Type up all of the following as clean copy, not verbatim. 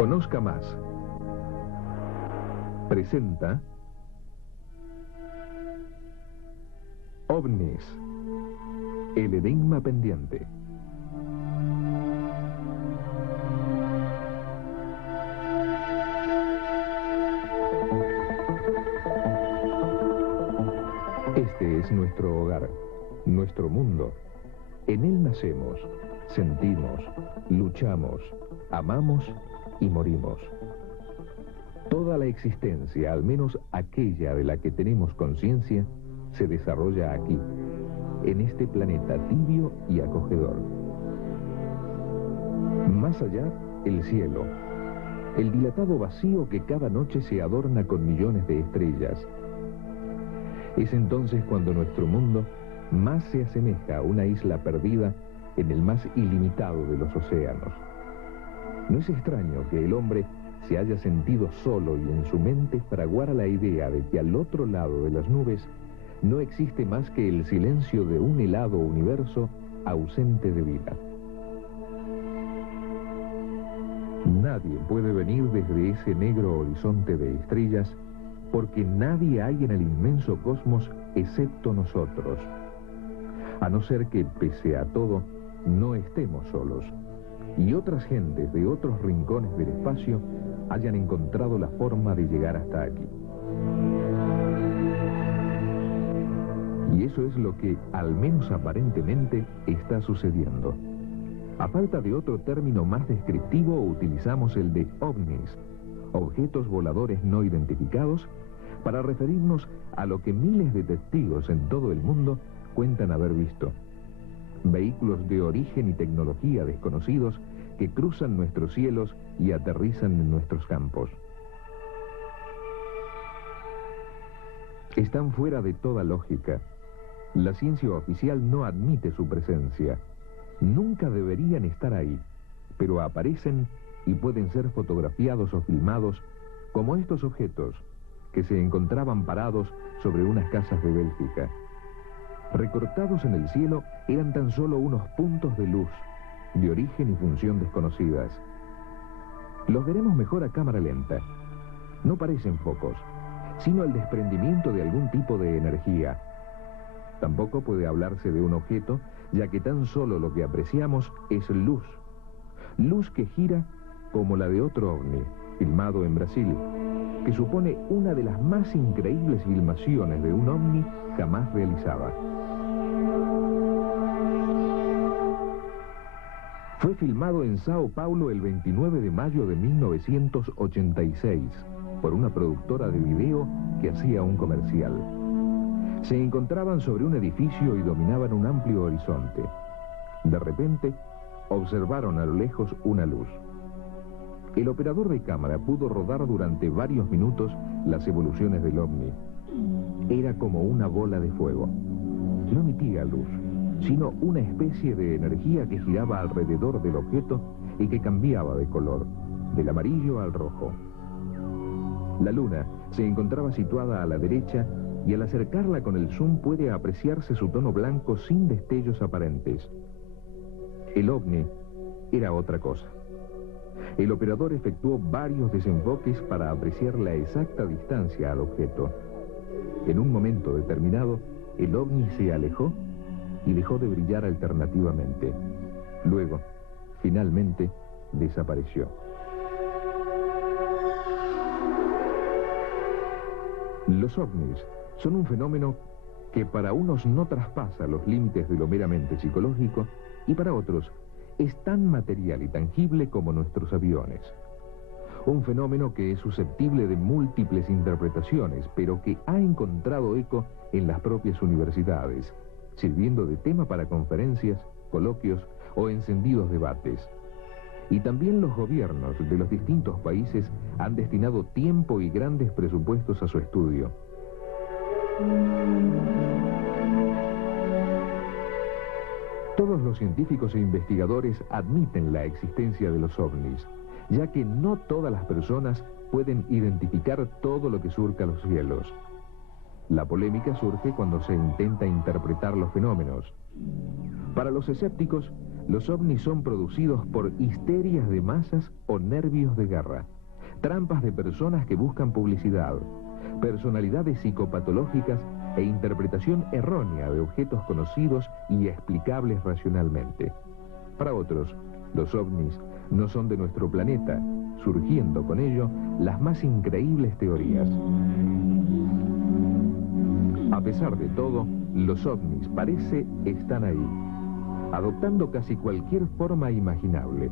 Conozca más. Presenta OVNIS, el enigma pendiente. Este es nuestro hogar, nuestro mundo. En él nacemos, sentimos, luchamos, amamos y morimos. Toda la existencia, al menos aquella de la que tenemos conciencia, se desarrolla aquí, en este planeta tibio y acogedor. Más allá, el cielo, el dilatado vacío que cada noche se adorna con millones de estrellas. Es entonces cuando nuestro mundo más se asemeja a una isla perdida en el más ilimitado de los océanos. No es extraño que el hombre se haya sentido solo y en su mente fraguara la idea de que al otro lado de las nubes no existe más que el silencio de un helado universo ausente de vida. Nadie puede venir desde ese negro horizonte de estrellas porque nadie hay en el inmenso cosmos excepto nosotros, a no ser que, pese a todo, no estemos solos y otras gentes de otros rincones del espacio hayan encontrado la forma de llegar hasta aquí. Y eso es lo que, al menos aparentemente, está sucediendo. A falta de otro término más descriptivo, utilizamos el de OVNIs, objetos voladores no identificados, para referirnos a lo que miles de testigos en todo el mundo cuentan haber visto. Vehículos de origen y tecnología desconocidos que cruzan nuestros cielos y aterrizan en nuestros campos. Están fuera de toda lógica. La ciencia oficial no admite su presencia. Nunca deberían estar ahí, pero aparecen y pueden ser fotografiados o filmados como estos objetos que se encontraban parados sobre unas casas de Bélgica. Recortados en el cielo eran tan solo unos puntos de luz, de origen y función desconocidas. Los veremos mejor a cámara lenta. No parecen focos, sino el desprendimiento de algún tipo de energía. Tampoco puede hablarse de un objeto, ya que tan solo lo que apreciamos es luz. Luz que gira como la de otro ovni, filmado en Brasil, que supone una de las más increíbles filmaciones de un ovni jamás realizada. Fue filmado en Sao Paulo el 29 de mayo de 1986 por una productora de video que hacía un comercial. Se encontraban sobre un edificio y dominaban un amplio horizonte. De repente, observaron a lo lejos una luz. El operador de cámara pudo rodar durante varios minutos las evoluciones del ovni. Era como una bola de fuego. No emitía luz, sino una especie de energía que giraba alrededor del objeto y que cambiaba de color, del amarillo al rojo. La luna se encontraba situada a la derecha y al acercarla con el zoom puede apreciarse su tono blanco sin destellos aparentes. El ovni era otra cosa. El operador efectuó varios desenfoques para apreciar la exacta distancia al objeto. En un momento determinado, el ovni se alejó y dejó de brillar alternativamente. Luego, finalmente, desapareció. Los ovnis son un fenómeno que para unos no traspasa los límites de lo meramente psicológico y para otros es tan material y tangible como nuestros aviones. Un fenómeno que es susceptible de múltiples interpretaciones, pero que ha encontrado eco en las propias universidades, sirviendo de tema para conferencias, coloquios o encendidos debates. Y también los gobiernos de los distintos países han destinado tiempo y grandes presupuestos a su estudio. Todos los científicos e investigadores admiten la existencia de los ovnis, ya que no todas las personas pueden identificar todo lo que surca los cielos. La polémica surge cuando se intenta interpretar los fenómenos. Para los escépticos, Los ovnis son producidos por histerias de masas o nervios de guerra, trampas de personas que buscan publicidad, personalidades psicopatológicas e interpretación errónea de objetos conocidos y explicables racionalmente. Para otros, los ovnis no son de nuestro planeta, surgiendo con ello las más increíbles teorías. A pesar de todo, los ovnis parece están ahí, adoptando casi cualquier forma imaginable,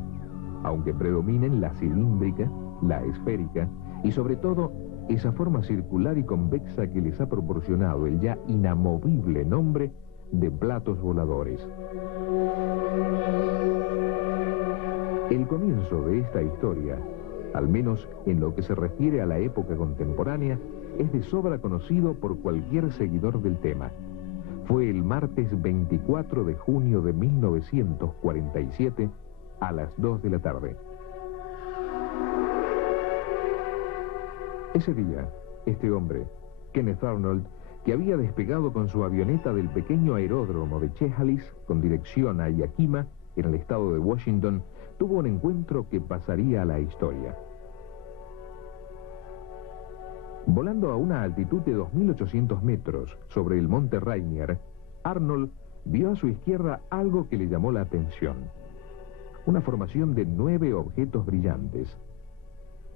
aunque predominen la cilíndrica, la esférica y sobre todo esa forma circular y convexa que les ha proporcionado el ya inamovible nombre de platos voladores. El comienzo de esta historia, al menos en lo que se refiere a la época contemporánea, es de sobra conocido por cualquier seguidor del tema. Fue el martes 24 de junio de 1947 a las 2 de la tarde. Ese día, este hombre, Kenneth Arnold, que había despegado con su avioneta del pequeño aeródromo de Chehalis con dirección a Yakima, en el estado de Washington, tuvo un encuentro que pasaría a la historia. Volando a una altitud de 2.800 metros sobre el monte Rainier, Arnold vio a su izquierda algo que le llamó la atención. Una formación de 9 objetos brillantes.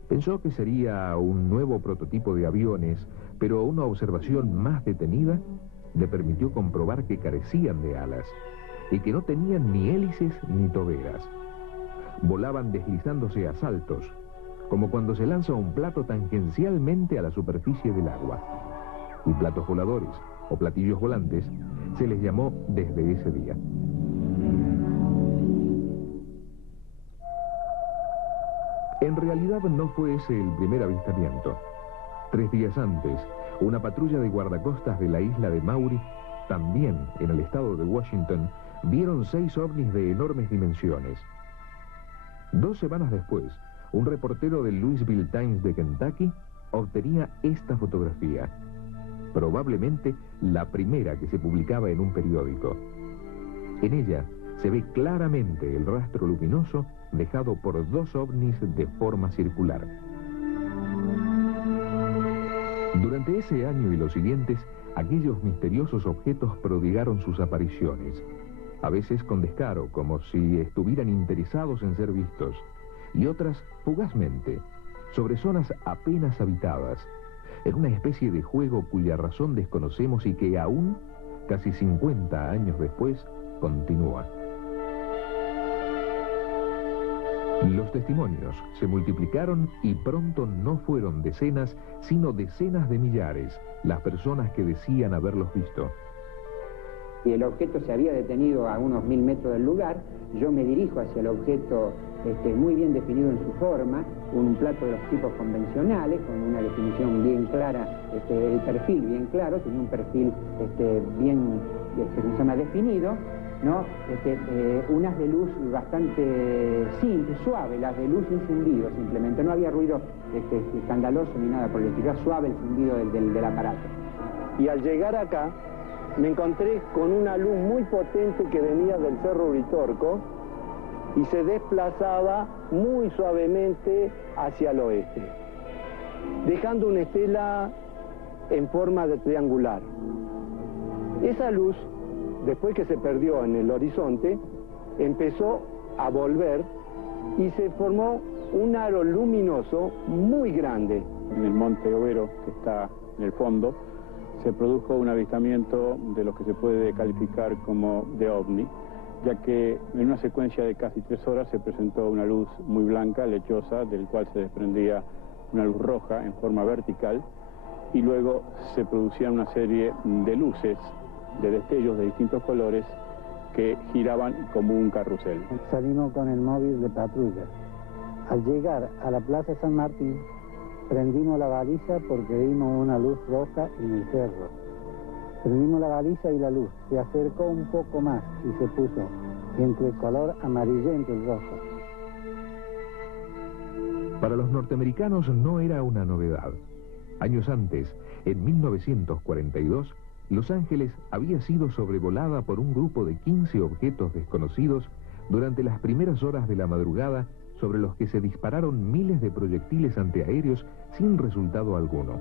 Pensó que sería un nuevo prototipo de aviones, pero una observación más detenida le permitió comprobar que carecían de alas y que no tenían ni hélices ni toberas. Volaban deslizándose a saltos, como cuando se lanza un plato tangencialmente a la superficie del agua. Y platos voladores, o platillos volantes, se les llamó desde ese día. En realidad no fue ese el primer avistamiento. 3 días antes, una patrulla de guardacostas de la isla de Maury, también en el estado de Washington, vieron 6 ovnis de enormes dimensiones. 2 semanas después, un reportero del Louisville Times de Kentucky obtenía esta fotografía, probablemente la primera que se publicaba en un periódico. En ella se ve claramente el rastro luminoso dejado por 2 ovnis de forma circular. Durante ese año y los siguientes, aquellos misteriosos objetos prodigaron sus apariciones, a veces con descaro, como si estuvieran interesados en ser vistos, y otras fugazmente, sobre zonas apenas habitadas, en una especie de juego cuya razón desconocemos y que aún, casi 50 años después, continúa. Los testimonios se multiplicaron y pronto no fueron decenas, sino decenas de millares las personas que decían haberlos visto. Y el objeto se había detenido a unos 1000 metros del lugar. Yo me dirijo hacia el objeto muy bien definido en su forma, un plato de los tipos convencionales, con una definición bien clara, el perfil bien claro, tenía un perfil bien definido, ¿no? Unas de luz bastante simple, suave, las de luz sin zumbido simplemente, no había ruido escandaloso ni nada por el estilo, era suave el zumbido del aparato. Y al llegar acá, me encontré con una luz muy potente que venía del Cerro Uritorco y se desplazaba muy suavemente hacia el oeste, dejando una estela en forma de triangular. Esa luz, después que se perdió en el horizonte, empezó a volver y se formó un aro luminoso muy grande. En el monte Overo, que está en el fondo, se produjo un avistamiento de lo que se puede calificar como de ovni, ya que en una secuencia de casi 3 horas se presentó una luz muy blanca, lechosa, del cual se desprendía una luz roja en forma vertical, y luego se producían una serie de luces, de destellos de distintos colores, que giraban como un carrusel. Salimos con el móvil de patrulla. Al llegar a la Plaza San Martín, prendimos la baliza porque vimos una luz roja en el cerro. Prendimos la baliza y la luz se acercó un poco más y se puso entre el color amarillento y rojo. Para los norteamericanos no era una novedad. Años antes, en 1942, Los Ángeles había sido sobrevolada por un grupo de 15 objetos desconocidos durante las primeras horas de la madrugada, sobre los que se dispararon miles de proyectiles antiaéreos sin resultado alguno.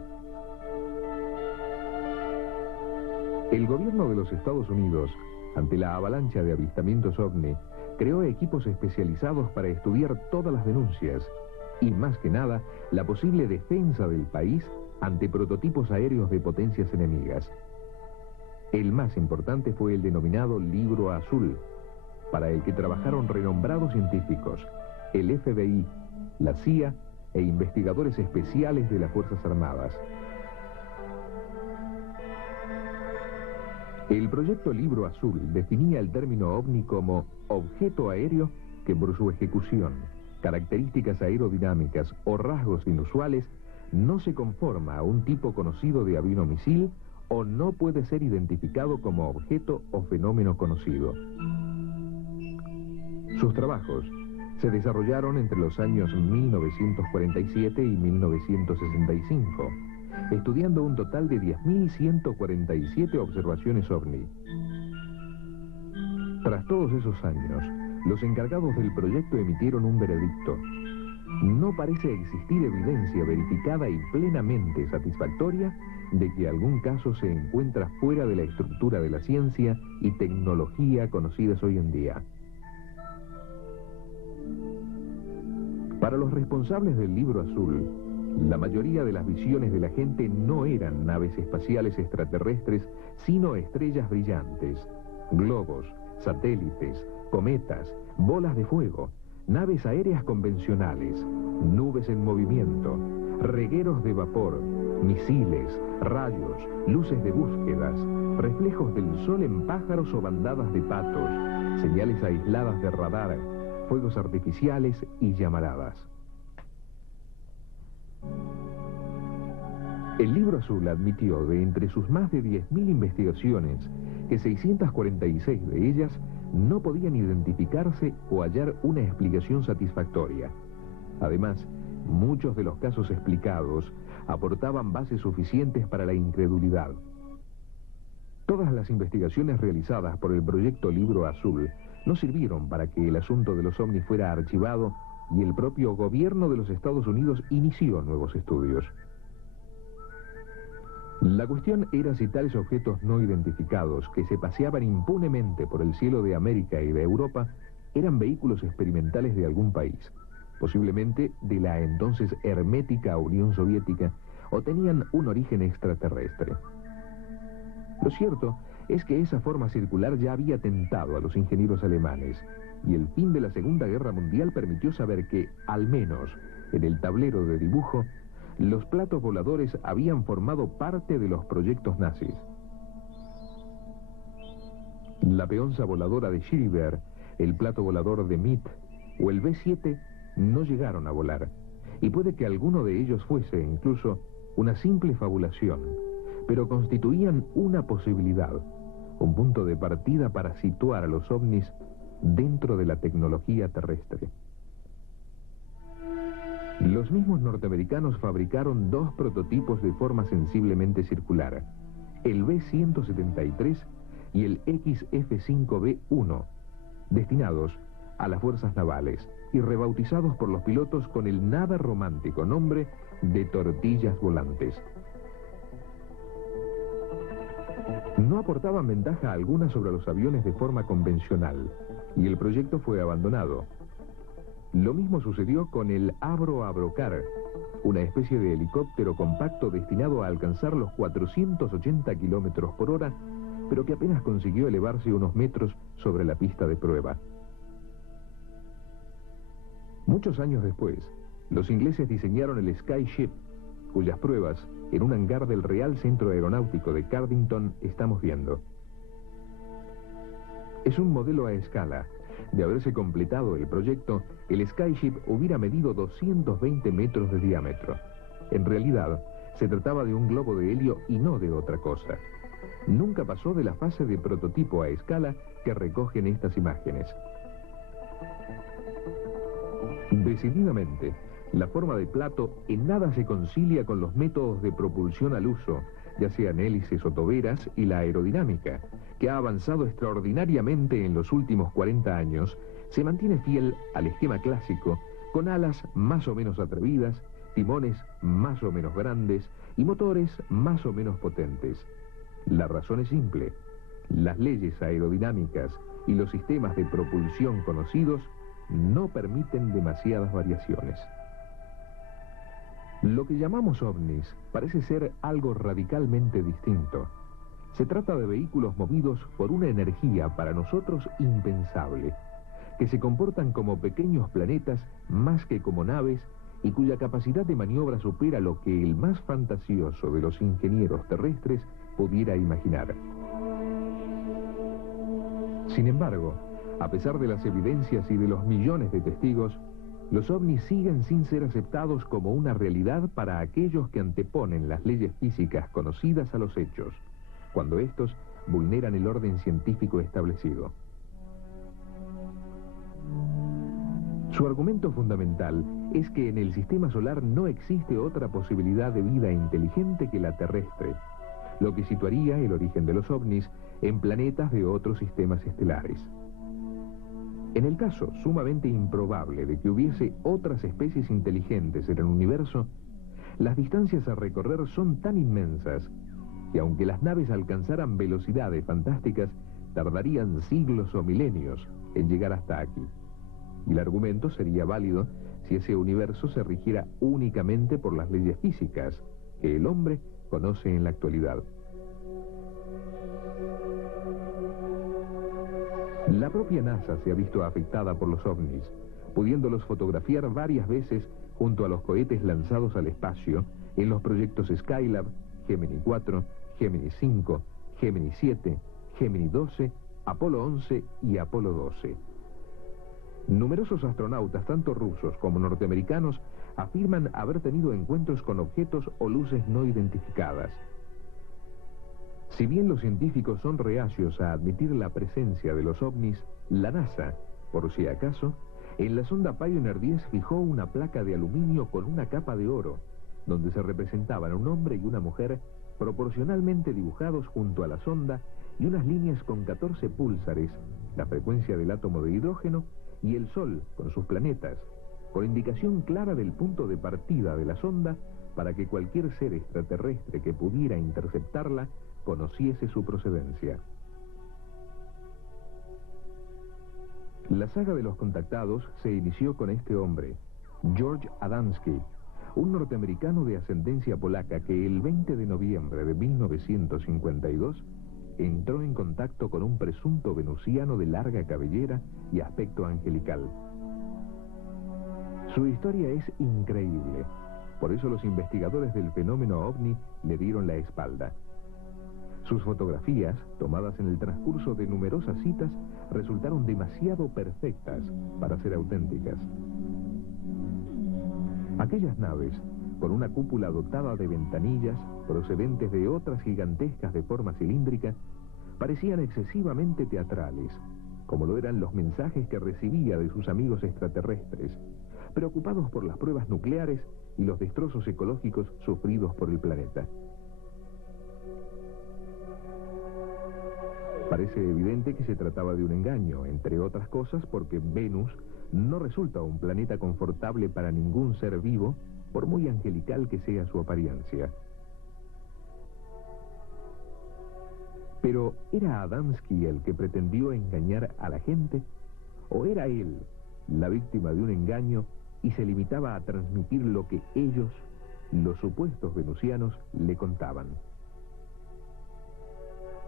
El gobierno de los Estados Unidos, ante la avalancha de avistamientos OVNI, creó equipos especializados para estudiar todas las denuncias y, más que nada, la posible defensa del país ante prototipos aéreos de potencias enemigas. El más importante fue el denominado Libro Azul, para el que trabajaron renombrados científicos, el FBI, la CIA e investigadores especiales de las Fuerzas Armadas. El proyecto Libro Azul definía el término OVNI como objeto aéreo que por su ejecución, características aerodinámicas o rasgos inusuales no se conforma a un tipo conocido de avión o misil o no puede ser identificado como objeto o fenómeno conocido. Sus trabajos se desarrollaron entre los años 1947 y 1965, estudiando un total de 10.147 observaciones OVNI. Tras todos esos años, los encargados del proyecto emitieron un veredicto. No parece existir evidencia verificada y plenamente satisfactoria de que algún caso se encuentra fuera de la estructura de la ciencia y tecnología conocidas hoy en día. Para los responsables del Libro Azul, la mayoría de las visiones de la gente no eran naves espaciales extraterrestres, sino estrellas brillantes, globos, satélites, cometas, bolas de fuego, naves aéreas convencionales, nubes en movimiento, regueros de vapor, misiles, rayos, luces de búsquedas, reflejos del sol en pájaros o bandadas de patos, señales aisladas de radar, fuegos artificiales y llamaradas. El Libro Azul admitió de entre sus más de 10.000 investigaciones que 646 de ellas no podían identificarse o hallar una explicación satisfactoria. Además, muchos de los casos explicados aportaban bases suficientes para la incredulidad. Todas las investigaciones realizadas por el proyecto Libro Azul no sirvieron para que el asunto de los OVNI fuera archivado y el propio gobierno de los Estados Unidos inició nuevos estudios. La cuestión era si tales objetos no identificados, que se paseaban impunemente por el cielo de América y de Europa, eran vehículos experimentales de algún país, posiblemente de la entonces hermética Unión Soviética, o tenían un origen extraterrestre. Lo cierto es que esa forma circular ya había tentado a los ingenieros alemanes, y el fin de la Segunda Guerra Mundial permitió saber que, al menos en el tablero de dibujo, los platos voladores habían formado parte de los proyectos nazis. La peonza voladora de Schreiber, el plato volador de Meade o el B-7 no llegaron a volar, y puede que alguno de ellos fuese incluso una simple fabulación, pero constituían una posibilidad, un punto de partida para situar a los ovnis dentro de la tecnología terrestre. Los mismos norteamericanos fabricaron dos prototipos de forma sensiblemente circular, el B-173 y el XF-5B-1, destinados a las fuerzas navales y rebautizados por los pilotos con el nada romántico nombre de tortillas volantes. No aportaban ventaja alguna sobre los aviones de forma convencional, y el proyecto fue abandonado. Lo mismo sucedió con el Avro-Avrocar, una especie de helicóptero compacto destinado a alcanzar los 480 kilómetros por hora, pero que apenas consiguió elevarse unos metros sobre la pista de prueba. Muchos años después, los ingleses diseñaron el Skyship, cuyas pruebas, en un hangar del Real Centro Aeronáutico de Cardington, estamos viendo. Es un modelo a escala. De haberse completado el proyecto, el Skyship hubiera medido 220 metros de diámetro. En realidad, se trataba de un globo de helio y no de otra cosa. Nunca pasó de la fase de prototipo a escala que recogen estas imágenes. Decididamente, la forma de plato en nada se concilia con los métodos de propulsión al uso, ya sean hélices o toberas, y la aerodinámica, que ha avanzado extraordinariamente en los últimos 40 años, se mantiene fiel al esquema clásico, con alas más o menos atrevidas, timones más o menos grandes y motores más o menos potentes. La razón es simple: las leyes aerodinámicas y los sistemas de propulsión conocidos no permiten demasiadas variaciones. Lo que llamamos ovnis parece ser algo radicalmente distinto. Se trata de vehículos movidos por una energía para nosotros impensable, que se comportan como pequeños planetas más que como naves y cuya capacidad de maniobra supera lo que el más fantasioso de los ingenieros terrestres pudiera imaginar. Sin embargo, a pesar de las evidencias y de los millones de testigos, los ovnis siguen sin ser aceptados como una realidad para aquellos que anteponen las leyes físicas conocidas a los hechos, cuando estos vulneran el orden científico establecido. Su argumento fundamental es que en el sistema solar no existe otra posibilidad de vida inteligente que la terrestre, lo que situaría el origen de los ovnis en planetas de otros sistemas estelares. En el caso sumamente improbable de que hubiese otras especies inteligentes en el universo, las distancias a recorrer son tan inmensas que aunque las naves alcanzaran velocidades fantásticas, tardarían siglos o milenios en llegar hasta aquí. Y el argumento sería válido si ese universo se rigiera únicamente por las leyes físicas que el hombre conoce en la actualidad. La propia NASA se ha visto afectada por los ovnis, pudiéndolos fotografiar varias veces junto a los cohetes lanzados al espacio en los proyectos Skylab, Gemini 4, Gemini 5, Gemini 7, Gemini 12, Apolo 11 y Apolo 12. Numerosos astronautas, tanto rusos como norteamericanos, afirman haber tenido encuentros con objetos o luces no identificadas. Si bien los científicos son reacios a admitir la presencia de los ovnis, la NASA, por si acaso, en la sonda Pioneer 10 fijó una placa de aluminio con una capa de oro, donde se representaban un hombre y una mujer proporcionalmente dibujados junto a la sonda y unas líneas con 14 púlsares, la frecuencia del átomo de hidrógeno, y el Sol con sus planetas, con indicación clara del punto de partida de la sonda para que cualquier ser extraterrestre que pudiera interceptarla conociese su procedencia. La saga de los contactados se inició con este hombre, George Adamski, un norteamericano de ascendencia polaca que el 20 de noviembre de 1952 entró en contacto con un presunto venusiano de larga cabellera y aspecto angelical. Su historia es increíble, por eso los investigadores del fenómeno ovni le dieron la espalda. Sus fotografías, tomadas en el transcurso de numerosas citas, resultaron demasiado perfectas para ser auténticas. Aquellas naves, con una cúpula dotada de ventanillas procedentes de otras gigantescas de forma cilíndrica, parecían excesivamente teatrales, como lo eran los mensajes que recibía de sus amigos extraterrestres, preocupados por las pruebas nucleares y los destrozos ecológicos sufridos por el planeta. Parece evidente que se trataba de un engaño, entre otras cosas porque Venus no resulta un planeta confortable para ningún ser vivo, por muy angelical que sea su apariencia. Pero, ¿era Adamski el que pretendió engañar a la gente? ¿O era él la víctima de un engaño y se limitaba a transmitir lo que ellos, los supuestos venusianos, le contaban?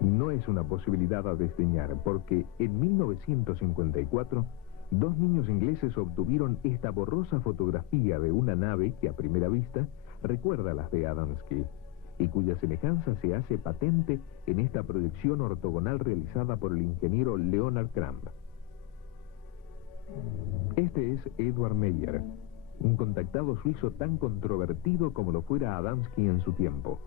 No es una posibilidad a desdeñar, porque en 1954, dos niños ingleses obtuvieron esta borrosa fotografía de una nave que a primera vista recuerda a las de Adamski, y cuya semejanza se hace patente en esta proyección ortogonal realizada por el ingeniero Leonard Kramp. Este es Edward Meyer, un contactado suizo tan controvertido como lo fuera Adamski en su tiempo.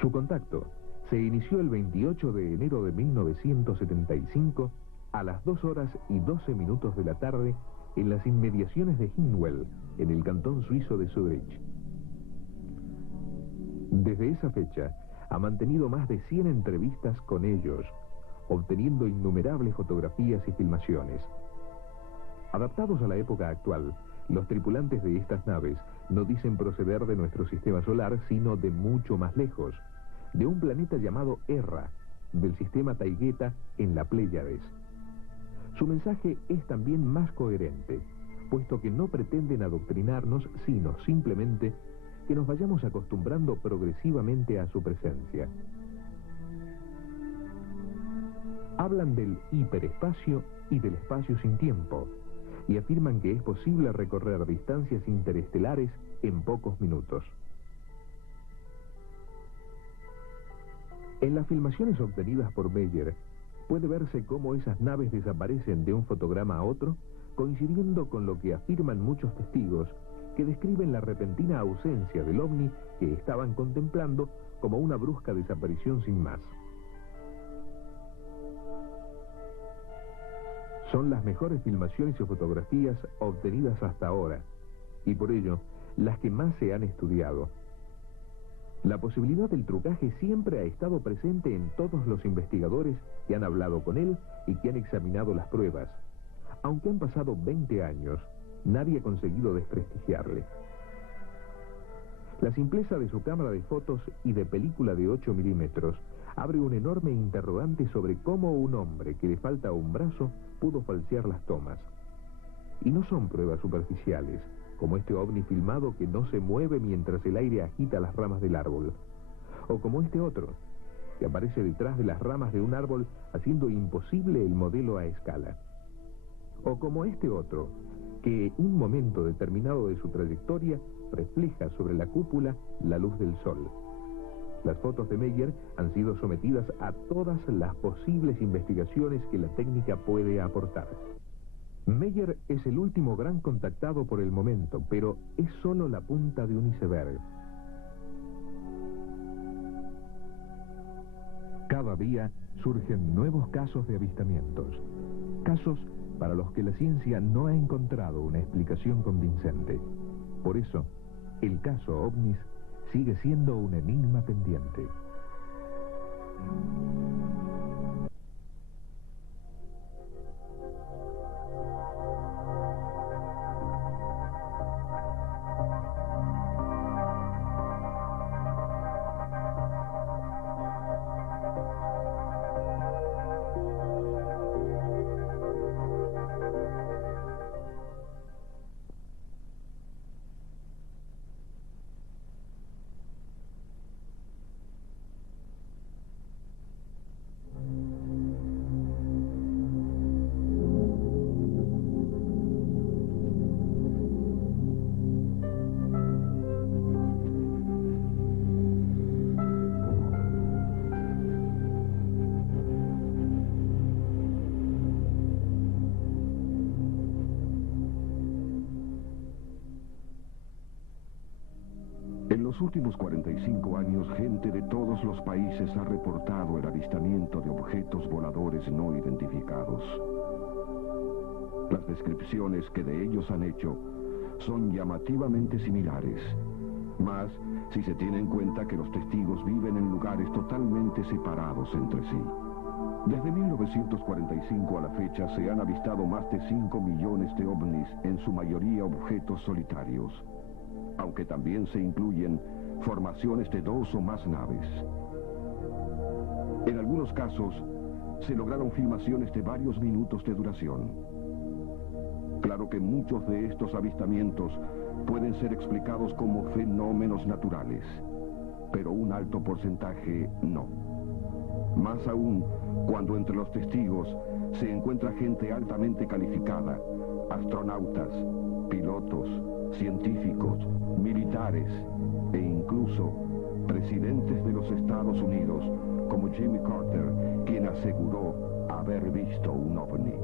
Su contacto se inició el 28 de enero de 1975 a las 2:12 de la tarde en las inmediaciones de Hinwell, en el cantón suizo de Zurich. Desde esa fecha ha mantenido más de 100 entrevistas con ellos, obteniendo innumerables fotografías y filmaciones. Adaptados a la época actual, los tripulantes de estas naves no dicen proceder de nuestro sistema solar, sino de mucho más lejos, de un planeta llamado Erra, del sistema Taigueta en la Pléyades. Su mensaje es también más coherente, puesto que no pretenden adoctrinarnos, sino simplemente que nos vayamos acostumbrando progresivamente a su presencia. Hablan del hiperespacio y del espacio sin tiempo, y afirman que es posible recorrer distancias interestelares en pocos minutos. En las filmaciones obtenidas por Meyer, puede verse cómo esas naves desaparecen de un fotograma a otro, coincidiendo con lo que afirman muchos testigos que describen la repentina ausencia del ovni que estaban contemplando como una brusca desaparición sin más. Son las mejores filmaciones y fotografías obtenidas hasta ahora, y por ello, las que más se han estudiado. La posibilidad del trucaje siempre ha estado presente en todos los investigadores que han hablado con él y que han examinado las pruebas. Aunque han pasado 20 años, nadie ha conseguido desprestigiarle. La simpleza de su cámara de fotos y de película de 8 milímetros abre un enorme interrogante sobre cómo un hombre que le falta un brazo pudo falsear las tomas. Y no son pruebas superficiales, como este ovni filmado que no se mueve mientras el aire agita las ramas del árbol, o como este otro, que aparece detrás de las ramas de un árbol haciendo imposible el modelo a escala, o como este otro, que en un momento determinado de su trayectoria refleja sobre la cúpula la luz del sol. Las fotos de Meyer han sido sometidas a todas las posibles investigaciones que la técnica puede aportar. Meyer es el último gran contactado por el momento, pero es solo la punta de un iceberg. Cada día surgen nuevos casos de avistamientos, casos para los que la ciencia no ha encontrado una explicación convincente. Por eso, el caso OVNIS sigue siendo un enigma pendiente. En los últimos 45 años, gente de todos los países ha reportado el avistamiento de objetos voladores no identificados. Las descripciones que de ellos han hecho son llamativamente similares, más si se tiene en cuenta que los testigos viven en lugares totalmente separados entre sí. Desde 1945 a la fecha se han avistado más de 5 millones de ovnis, en su mayoría objetos solitarios, aunque también se incluyen formaciones de 2 o más naves. En algunos casos, se lograron filmaciones de varios minutos de duración. Claro que muchos de estos avistamientos pueden ser explicados como fenómenos naturales, pero un alto porcentaje no. Más aún cuando entre los testigos se encuentra gente altamente calificada, astronautas, pilotos, científicos, militares e incluso presidentes de los Estados Unidos, como Jimmy Carter, quien aseguró haber visto un ovni.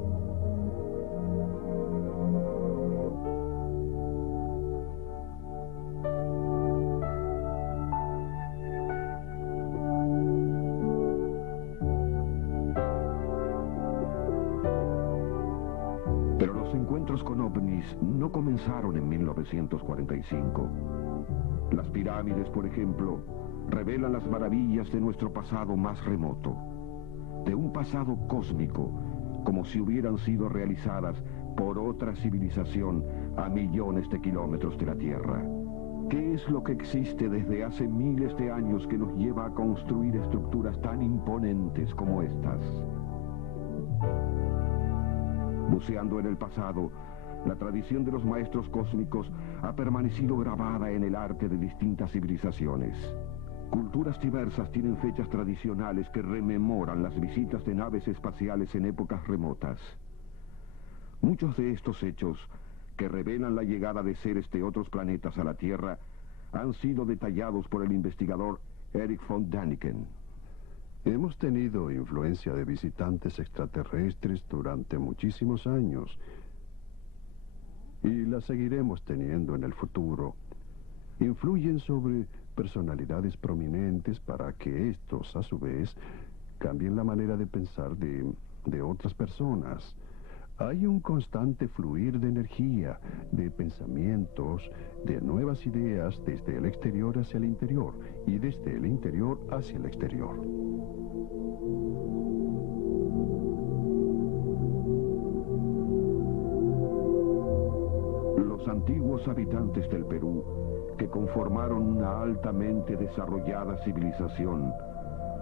Pero los encuentros con ovnis no comenzaron en 1945. Las pirámides, por ejemplo, revelan las maravillas de nuestro pasado más remoto. de un pasado cósmico, como si hubieran sido realizadas por otra civilización a millones de kilómetros de la Tierra. ¿Qué es lo que existe desde hace miles de años que nos lleva a construir estructuras tan imponentes como estas? Buceando en el pasado, la tradición de los maestros cósmicos ha permanecido grabada en el arte de distintas civilizaciones. Culturas diversas tienen fechas tradicionales que rememoran las visitas de naves espaciales en épocas remotas. Muchos de estos hechos, que revelan la llegada de seres de otros planetas a la Tierra, han sido detallados por el investigador Erich von Däniken. Hemos tenido influencia de visitantes extraterrestres durante muchísimos años y la seguiremos teniendo en el futuro. Influyen sobre personalidades prominentes para que estos, a su vez, cambien la manera de pensar de otras personas. Hay un constante fluir de energía, de pensamientos, de nuevas ideas desde el exterior hacia el interior y desde el interior hacia el exterior. Los antiguos habitantes del Perú, que conformaron una altamente desarrollada civilización,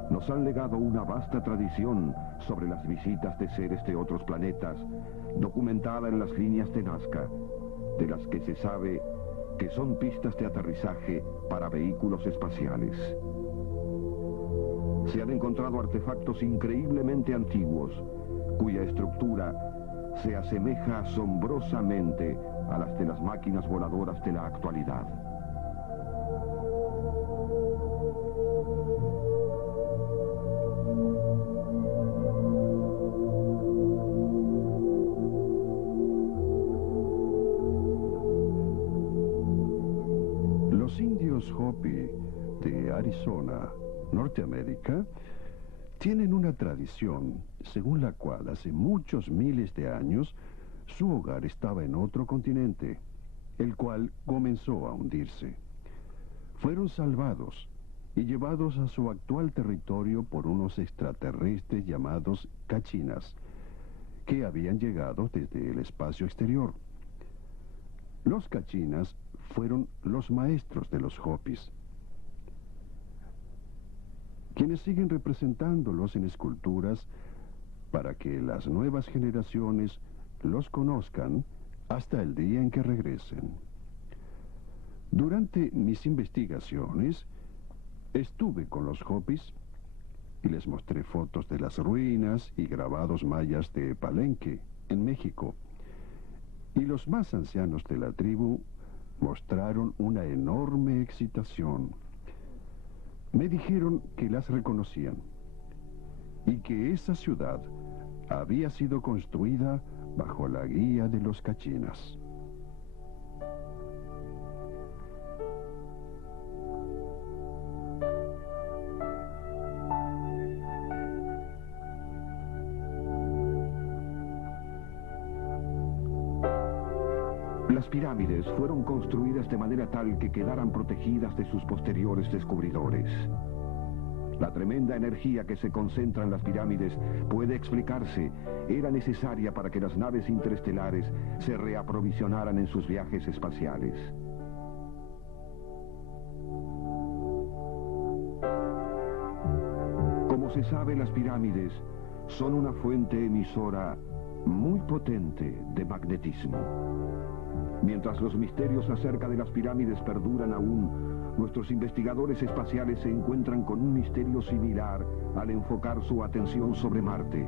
nos han legado una vasta tradición sobre las visitas de seres de otros planetas, documentada en las líneas de Nazca, de las que se sabe que son pistas de aterrizaje para vehículos espaciales. Se han encontrado artefactos increíblemente antiguos, cuya estructura se asemeja asombrosamente a las de las máquinas voladoras de la actualidad. Los indios Hopi de Arizona, Norteamérica, tienen una tradición según la cual hace muchos miles de años su hogar estaba en otro continente, el cual comenzó a hundirse. Fueron salvados y llevados a su actual territorio por unos extraterrestres llamados Cachinas, que habían llegado desde el espacio exterior. Los Cachinas fueron los maestros de los Hopis, quienes siguen representándolos en esculturas para que las nuevas generaciones los conozcan hasta el día en que regresen. Durante mis investigaciones, estuve con los Hopis y les mostré fotos de las ruinas y grabados mayas de Palenque, en México. Y los más ancianos de la tribu mostraron una enorme excitación. Me dijeron que las reconocían y que esa ciudad había sido construida bajo la guía de los Cachinas. Las pirámides fueron construidas de manera tal que quedaran protegidas de sus posteriores descubridores. La tremenda energía que se concentra en las pirámides puede explicarse, era necesaria para que las naves interestelares se reaprovisionaran en sus viajes espaciales. Como se sabe, las pirámides son una fuente emisora muy potente de magnetismo. Mientras los misterios acerca de las pirámides perduran aún, nuestros investigadores espaciales se encuentran con un misterio similar al enfocar su atención sobre Marte.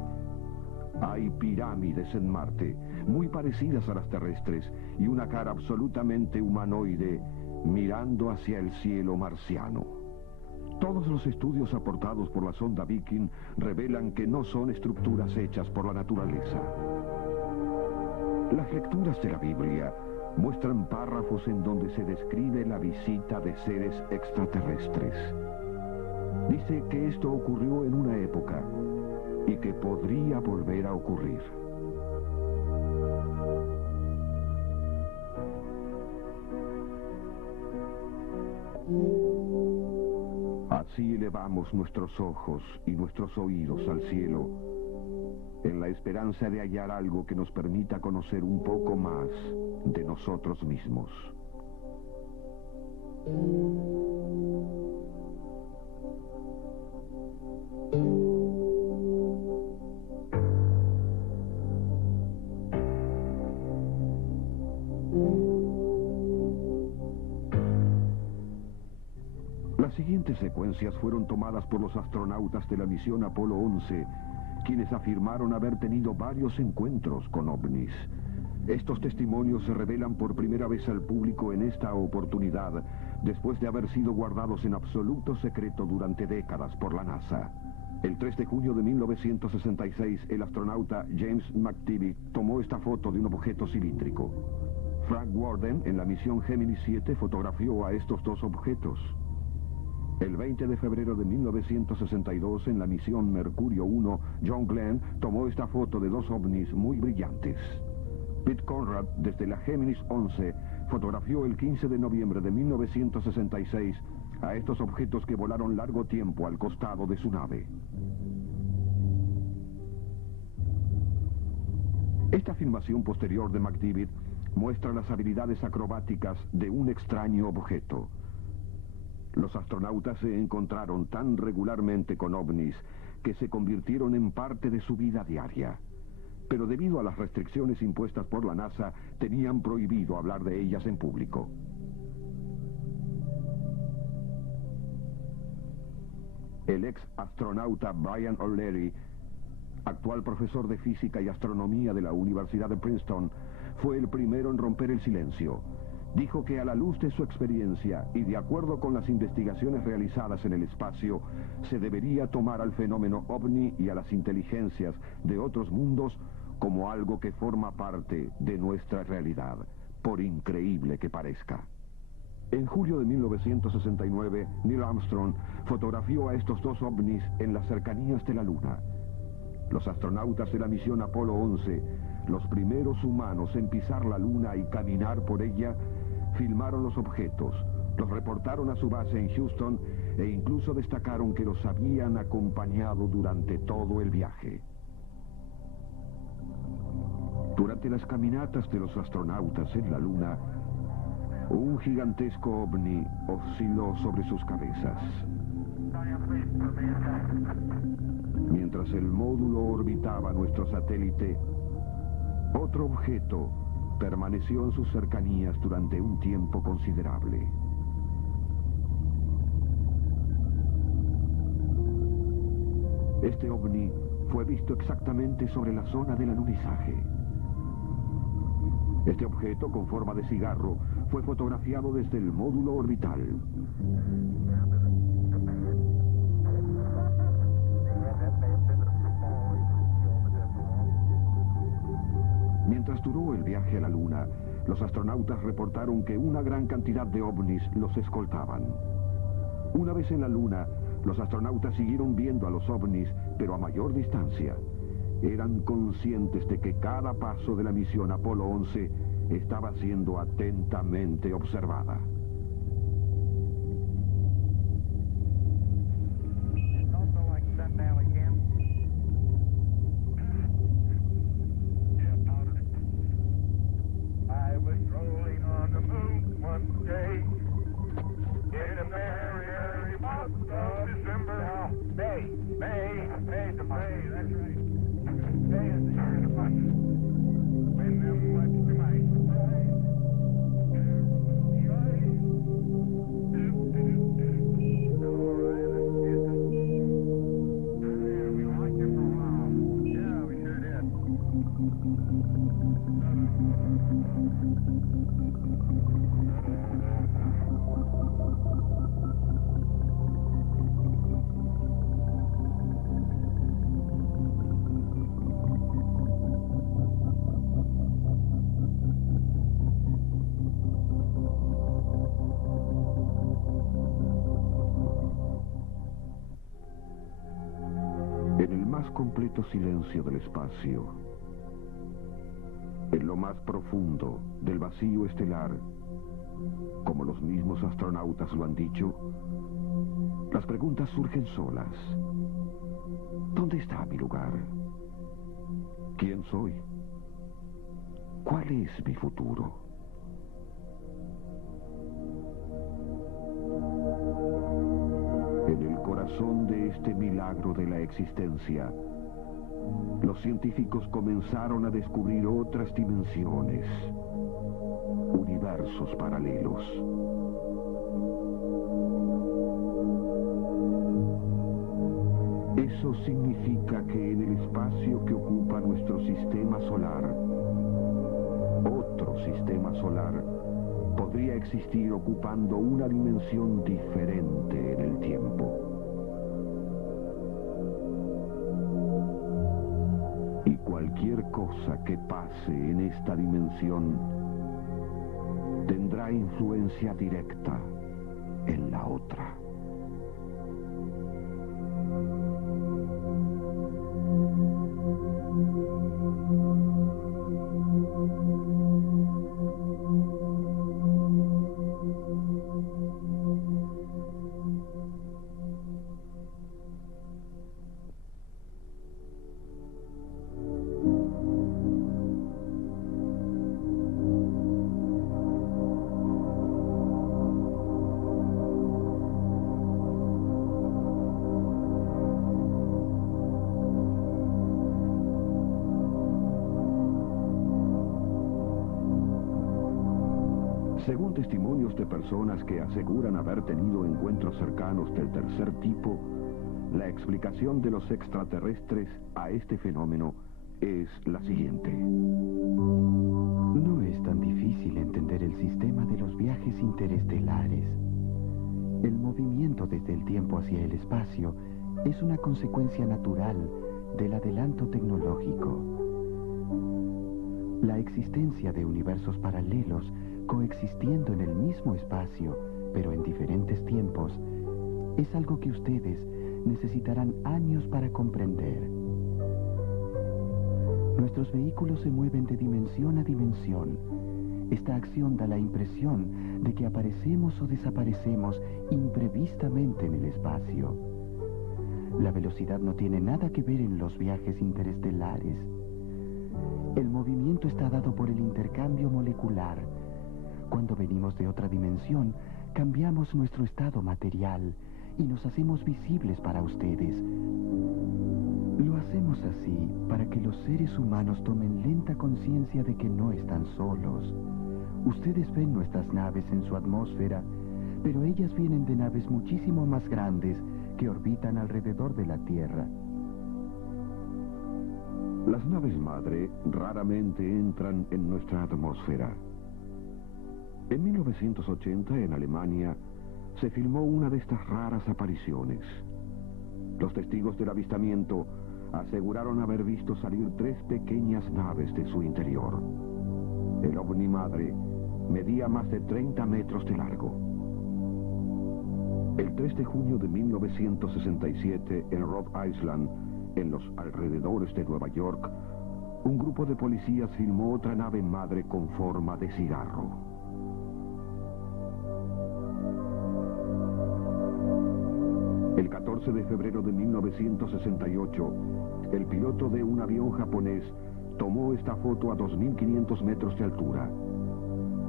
Hay pirámides en Marte, muy parecidas a las terrestres, y una cara absolutamente humanoide mirando hacia el cielo marciano. Todos los estudios aportados por la sonda Viking revelan que no son estructuras hechas por la naturaleza. Las lecturas de la Biblia muestran párrafos en donde se describe la visita de seres extraterrestres. Dice que esto ocurrió en una época y que podría volver a ocurrir. Así elevamos nuestros ojos y nuestros oídos al cielo, en la esperanza de hallar algo que nos permita conocer un poco más de nosotros mismos. Las siguientes secuencias fueron tomadas por los astronautas de la misión Apolo 11, quienes afirmaron haber tenido varios encuentros con ovnis. Estos testimonios se revelan por primera vez al público en esta oportunidad, después de haber sido guardados en absoluto secreto durante décadas por la NASA. El 3 de junio de 1966, el astronauta James McTivitt tomó esta foto de un objeto cilíndrico. Frank Worden, en la misión Gemini 7, fotografió a estos dos objetos. El 20 de febrero de 1962, en la misión Mercurio 1, John Glenn tomó esta foto de dos ovnis muy brillantes. Pete Conrad, desde la Géminis 11, fotografió el 15 de noviembre de 1966 a estos objetos que volaron largo tiempo al costado de su nave. Esta filmación posterior de McTivitt muestra las habilidades acrobáticas de un extraño objeto. Los astronautas se encontraron tan regularmente con ovnis que se convirtieron en parte de su vida diaria. Pero debido a las restricciones impuestas por la NASA, tenían prohibido hablar de ellas en público. El ex astronauta Brian O'Leary, actual profesor de física y astronomía de la Universidad de Princeton, fue el primero en romper el silencio. Dijo que a la luz de su experiencia y de acuerdo con las investigaciones realizadas en el espacio, se debería tomar al fenómeno ovni y a las inteligencias de otros mundos como algo que forma parte de nuestra realidad, por increíble que parezca. En julio de 1969, Neil Armstrong fotografió a estos dos ovnis en las cercanías de la Luna. Los astronautas de la misión Apolo 11, los primeros humanos en pisar la Luna y caminar por ella, filmaron los objetos, los reportaron a su base en Houston e incluso destacaron que los habían acompañado durante todo el viaje. Durante las caminatas de los astronautas en la Luna, un gigantesco ovni osciló sobre sus cabezas. Mientras el módulo orbitaba nuestro satélite, otro objeto permaneció en sus cercanías durante un tiempo considerable. Este ovni fue visto exactamente sobre la zona del alunizaje. Este objeto, con forma de cigarro, fue fotografiado desde el módulo orbital. Mientras duró el viaje a la Luna, los astronautas reportaron que una gran cantidad de ovnis los escoltaban. Una vez en la Luna, los astronautas siguieron viendo a los ovnis, pero a mayor distancia. Eran conscientes de que cada paso de la misión Apolo 11 estaba siendo atentamente observada. En el más completo silencio del espacio, en lo más profundo del vacío estelar, como los mismos astronautas lo han dicho, Las preguntas surgen solas. ¿Dónde está mi lugar? ¿Quién soy? ¿Cuál es mi futuro? En el corazón de este milagro de la existencia, los científicos comenzaron a descubrir otras dimensiones, universos paralelos. Eso significa que en el espacio que ocupa nuestro sistema solar, otro sistema solar podría existir ocupando una dimensión diferente en el tiempo. Y cualquier cosa que pase en esta dimensión tendrá influencia directa en la otra. Según testimonios de personas que aseguran haber tenido encuentros cercanos del tercer tipo, la explicación de los extraterrestres a este fenómeno es la siguiente. No es tan difícil entender el sistema de los viajes interestelares. El movimiento desde el tiempo hacia el espacio es una consecuencia natural del adelanto tecnológico. La existencia de universos paralelos coexistiendo en el mismo espacio, pero en diferentes tiempos, es algo que ustedes necesitarán años para comprender. Nuestros vehículos se mueven de dimensión a dimensión. Esta acción da la impresión de que aparecemos o desaparecemos imprevistamente en el espacio. La velocidad no tiene nada que ver en los viajes interestelares. El movimiento está dado por el intercambio molecular. Cuando venimos de otra dimensión, cambiamos nuestro estado material y nos hacemos visibles para ustedes. Lo hacemos así para que los seres humanos tomen lenta conciencia de que no están solos. Ustedes ven nuestras naves en su atmósfera, pero ellas vienen de naves muchísimo más grandes que orbitan alrededor de la Tierra. Las naves madre raramente entran en nuestra atmósfera. En 1980, en Alemania, se filmó una de estas raras apariciones. Los testigos del avistamiento aseguraron haber visto salir 3 pequeñas naves de su interior. El ovni madre medía más de 30 metros de largo. El 3 de junio de 1967, en Rhode Island, en los alrededores de Nueva York, un grupo de policías filmó otra nave madre con forma de cigarro. El 14 de febrero de 1968, el piloto de un avión japonés tomó esta foto a 2.500 metros de altura.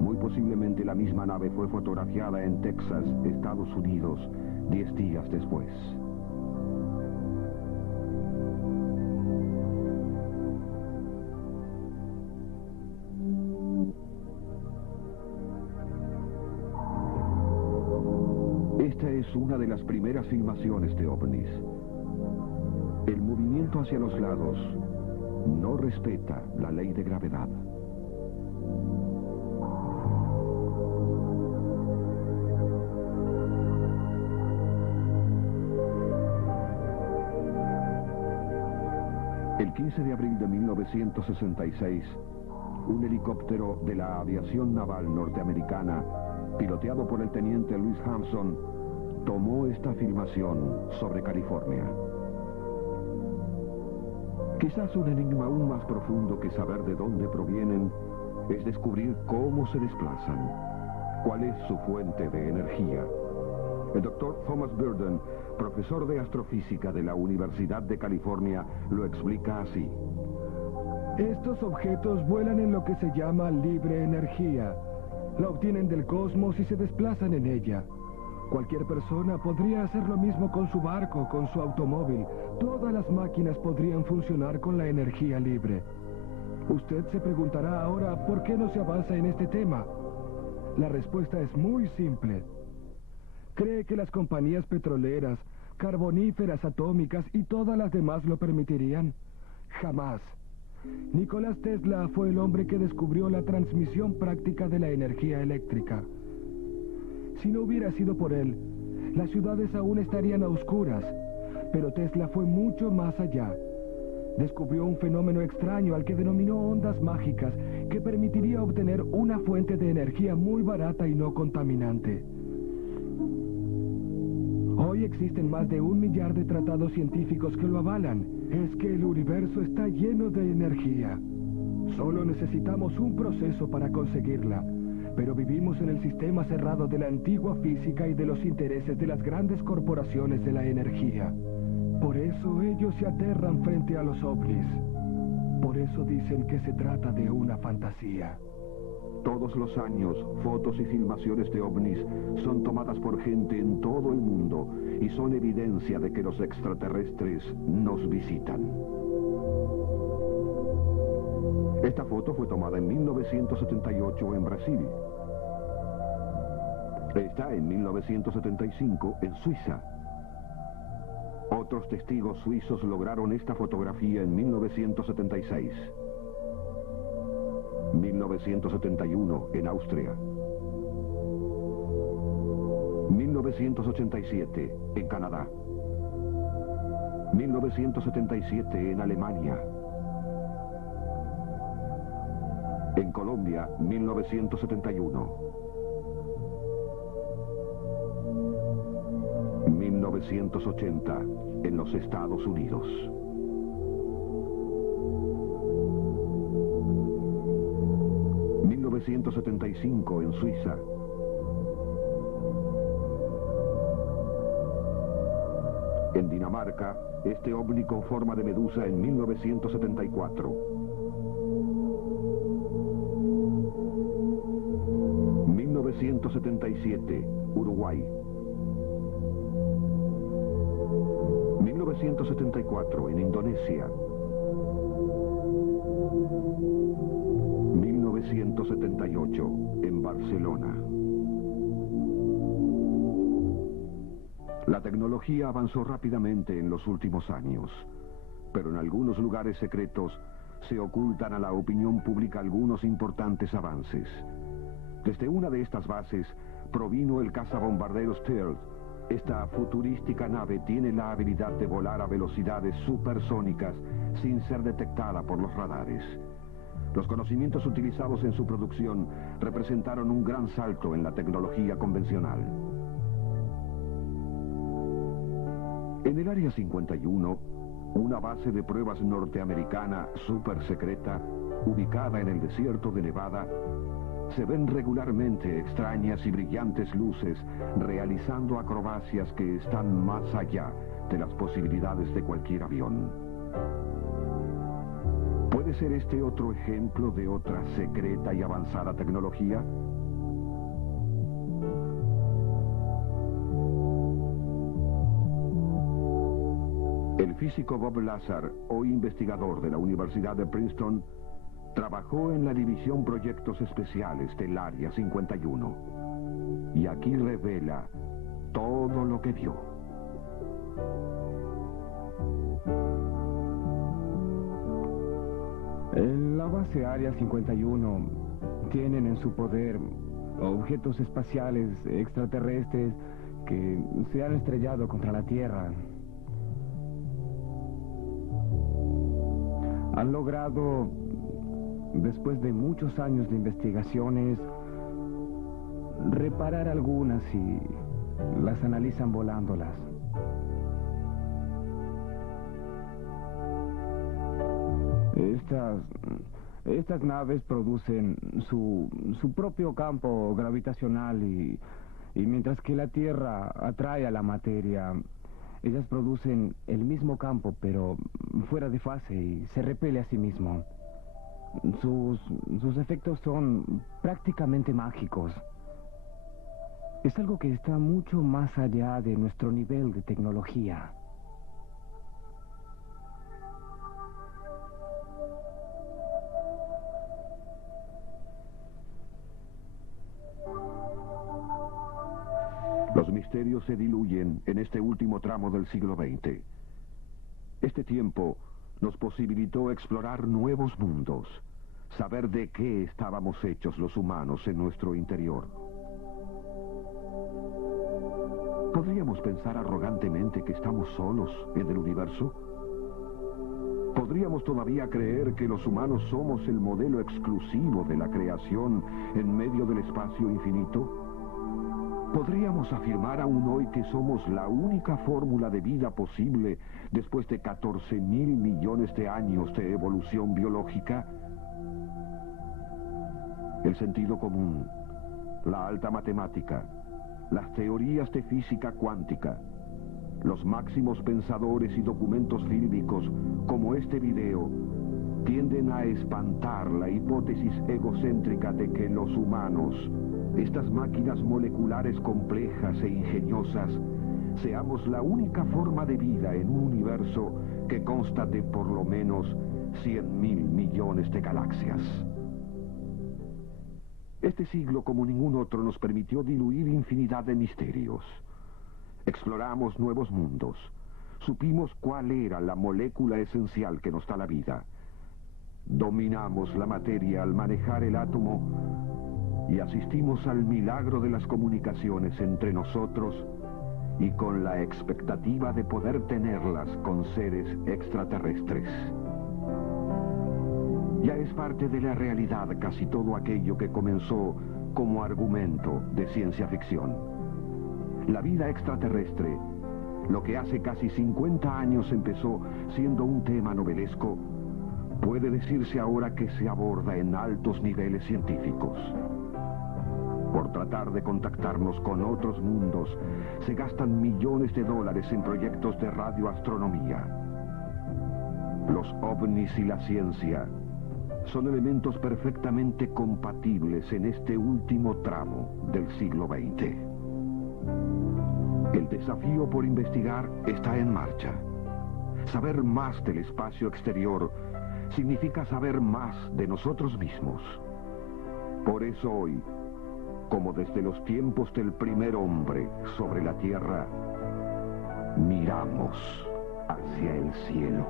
Muy posiblemente la misma nave fue fotografiada en Texas, Estados Unidos, 10 días después. Esta es una de las primeras filmaciones de ovnis. El movimiento hacia los lados no respeta la ley de gravedad. El 15 de abril de 1966, un helicóptero de la aviación naval norteamericana, piloteado por el teniente Louis Armstrong, tomó esta filmación sobre California. Quizás un enigma aún más profundo que saber de dónde provienen es descubrir cómo se desplazan, cuál es su fuente de energía, El doctor Thomas Burden, profesor de astrofísica de la Universidad de California, lo explica así. Estos objetos vuelan en lo que se llama libre energía. La obtienen del cosmos y se desplazan en ella. Cualquier persona podría hacer lo mismo con su barco, con su automóvil. Todas las máquinas podrían funcionar con la energía libre. Usted se preguntará ahora por qué no se avanza en este tema. La respuesta es muy simple. ¿Cree que las compañías petroleras, carboníferas, atómicas y todas las demás lo permitirían? Jamás. Nicolás Tesla fue el hombre que descubrió la transmisión práctica de la energía eléctrica. Si no hubiera sido por él, las ciudades aún estarían a oscuras, pero Tesla fue mucho más allá. Descubrió un fenómeno extraño al que denominó ondas mágicas que permitiría obtener una fuente de energía muy barata y no contaminante. Hoy existen más de 1 millar de tratados científicos que lo avalan. Es que el universo está lleno de energía. Solo necesitamos un proceso para conseguirla. Pero vivimos en el sistema cerrado de la antigua física y de los intereses de las grandes corporaciones de la energía. Por eso ellos se aterran frente a los ovnis. Por eso dicen que se trata de una fantasía. Todos los años, fotos y filmaciones de ovnis son tomadas por gente en todo el mundo y son evidencia de que los extraterrestres nos visitan. Esta foto fue tomada en 1978 en Brasil. Esta en 1975 en Suiza. Otros testigos suizos lograron esta fotografía en 1976. 1971 en Austria. 1987 en Canadá. 1977 en Alemania. En Colombia, 1971. 1980 en los Estados Unidos. ...1975 en Suiza. En Dinamarca, este ovni con forma de medusa en 1974. 1977, Uruguay. 1974 en Indonesia. 1978 en Barcelona. La tecnología avanzó rápidamente en los últimos años, pero en algunos lugares secretos se ocultan a la opinión pública algunos importantes avances. Desde una de estas bases provino el cazabombarderos Stealth. Esta futurística nave tiene la habilidad de volar a velocidades supersónicas sin ser detectada por los radares. Los conocimientos utilizados en su producción representaron un gran salto en la tecnología convencional. En el Área 51, una base de pruebas norteamericana super secreta, ubicada en el desierto de Nevada, se ven regularmente extrañas y brillantes luces realizando acrobacias que están más allá de las posibilidades de cualquier avión. ¿Puede ser este otro ejemplo de otra secreta y avanzada tecnología? El físico Bob Lazar, hoy investigador de la Universidad de Princeton, trabajó en la división Proyectos Especiales del Área 51. Y aquí revela todo lo que vio. En la base Área 51 tienen en su poder objetos espaciales extraterrestres que se han estrellado contra la Tierra. Han logrado, después de muchos años de investigaciones, reparar algunas y las analizan volándolas. Estas naves producen su propio campo gravitacional y Y mientras que la Tierra atrae a la materia, ellas producen el mismo campo, pero fuera de fase y se repele a sí mismo. Sus efectos son prácticamente mágicos. Es algo que está mucho más allá de nuestro nivel de tecnología. Los misterios se diluyen en este último tramo del siglo XX. Este tiempo nos posibilitó explorar nuevos mundos, saber de qué estábamos hechos los humanos en nuestro interior. ¿Podríamos pensar arrogantemente que estamos solos en el universo? ¿Podríamos todavía creer que los humanos somos el modelo exclusivo de la creación en medio del espacio infinito? ¿Podríamos afirmar aún hoy que somos la única fórmula de vida posible después de 14.000 millones de años de evolución biológica? El sentido común, la alta matemática, las teorías de física cuántica, los máximos pensadores y documentos fílmicos como este video tienden a espantar la hipótesis egocéntrica de que los humanos, estas máquinas moleculares complejas e ingeniosas, seamos la única forma de vida en un universo que consta de por lo menos 100.000 millones de galaxias. Este siglo, como ningún otro, nos permitió diluir infinidad de misterios. Exploramos nuevos mundos. Supimos cuál era la molécula esencial que nos da la vida. Dominamos la materia al manejar el átomo y asistimos al milagro de las comunicaciones entre nosotros y con la expectativa de poder tenerlas con seres extraterrestres. Ya es parte de la realidad casi todo aquello que comenzó como argumento de ciencia ficción. La vida extraterrestre, lo que hace casi 50 años empezó siendo un tema novelesco, puede decirse ahora que se aborda en altos niveles científicos. Por tratar de contactarnos con otros mundos, se gastan millones de dólares en proyectos de radioastronomía. Los ovnis y la ciencia son elementos perfectamente compatibles en este último tramo del siglo XX. El desafío por investigar está en marcha. Saber más del espacio exterior significa saber más de nosotros mismos. Por eso hoy, como desde los tiempos del primer hombre sobre la Tierra, miramos hacia el cielo.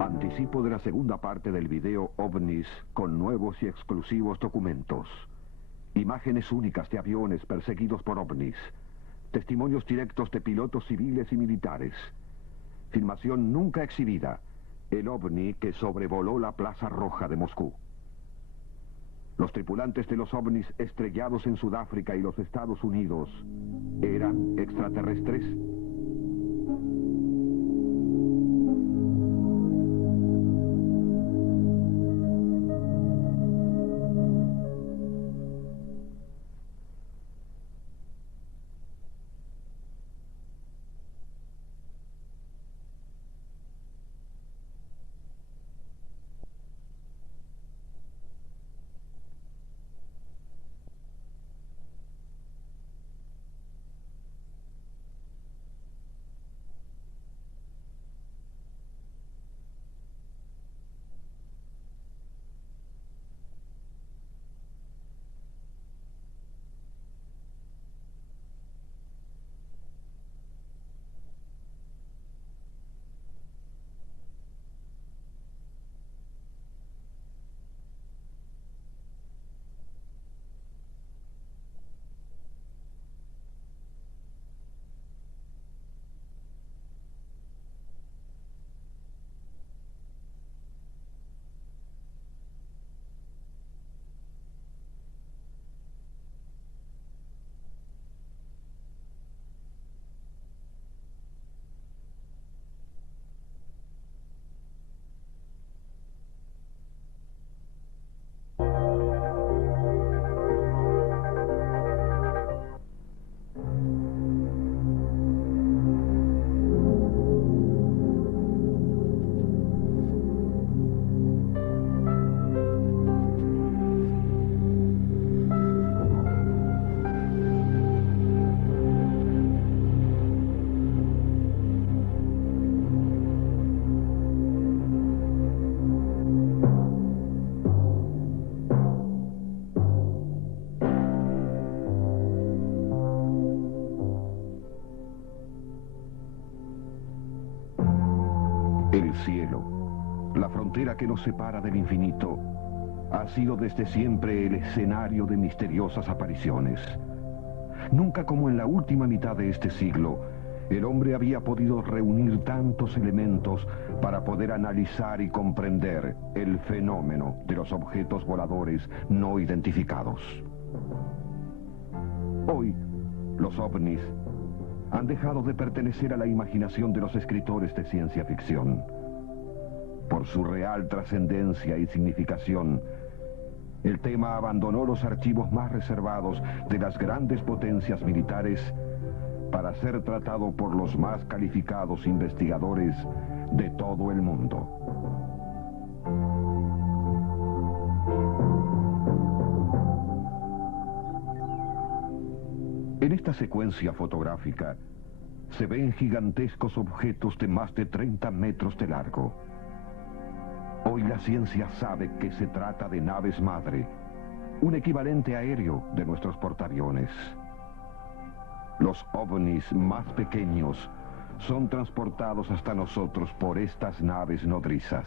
Anticipo de la segunda parte del video OVNIs con nuevos y exclusivos documentos. Imágenes únicas de aviones perseguidos por ovnis. Testimonios directos de pilotos civiles y militares. Filmación nunca exhibida. El ovni que sobrevoló la Plaza Roja de Moscú. Los tripulantes de los ovnis estrellados en Sudáfrica y los Estados Unidos ¿eran extraterrestres? El cielo, la frontera que nos separa del infinito, ha sido desde siempre el escenario de misteriosas apariciones. Nunca como en la última mitad de este siglo, el hombre había podido reunir tantos elementos para poder analizar y comprender el fenómeno de los objetos voladores no identificados. Hoy, los ovnis han dejado de pertenecer a la imaginación de los escritores de ciencia ficción. Por su real trascendencia y significación, el tema abandonó los archivos más reservados de las grandes potencias militares para ser tratado por los más calificados investigadores de todo el mundo. En esta secuencia fotográfica se ven gigantescos objetos de más de 30 metros de largo. Hoy la ciencia sabe que se trata de naves madre, un equivalente aéreo de nuestros portaaviones. Los ovnis más pequeños son transportados hasta nosotros por estas naves nodrizas.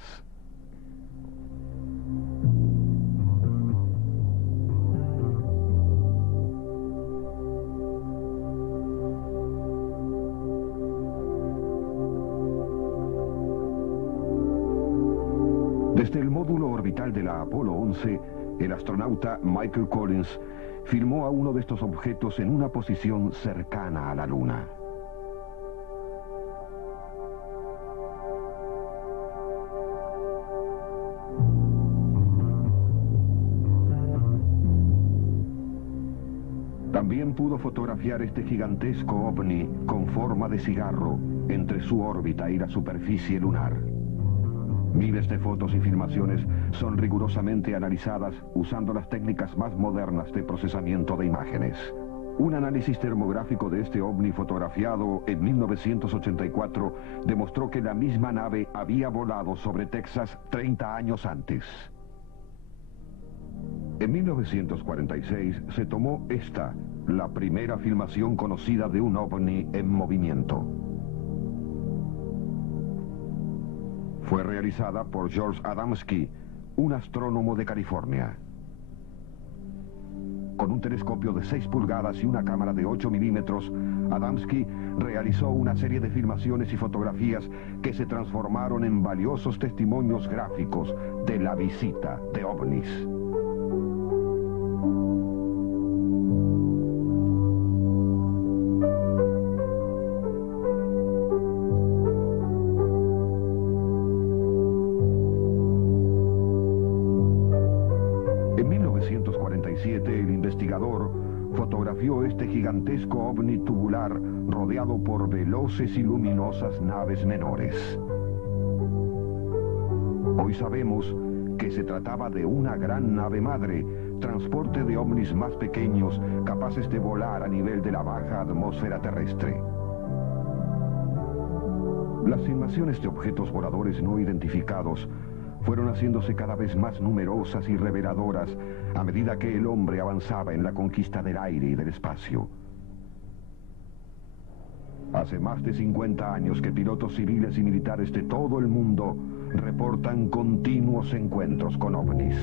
Desde el módulo orbital de la Apolo 11, el astronauta Michael Collins filmó a uno de estos objetos en una posición cercana a la Luna. También pudo fotografiar este gigantesco ovni con forma de cigarro entre su órbita y la superficie lunar. Miles de fotos y filmaciones son rigurosamente analizadas usando las técnicas más modernas de procesamiento de imágenes. Un análisis termográfico de este ovni fotografiado en 1984 demostró que la misma nave había volado sobre Texas 30 años antes. En 1946 se tomó esta, la primera filmación conocida de un ovni en movimiento. Fue realizada por George Adamski, un astrónomo de California. Con un telescopio de 6 pulgadas y una cámara de 8 milímetros, Adamski realizó una serie de filmaciones y fotografías que se transformaron en valiosos testimonios gráficos de la visita de ovnis. En 1947, el investigador fotografió este gigantesco ovni tubular rodeado por veloces y luminosas naves menores. Hoy sabemos que se trataba de una gran nave madre, transporte de ovnis más pequeños capaces de volar a nivel de la baja atmósfera terrestre. Las filmaciones de objetos voladores no identificados fueron haciéndose cada vez más numerosas y reveladoras a medida que el hombre avanzaba en la conquista del aire y del espacio. Hace más de 50 años que pilotos civiles y militares de todo el mundo reportan continuos encuentros con ovnis.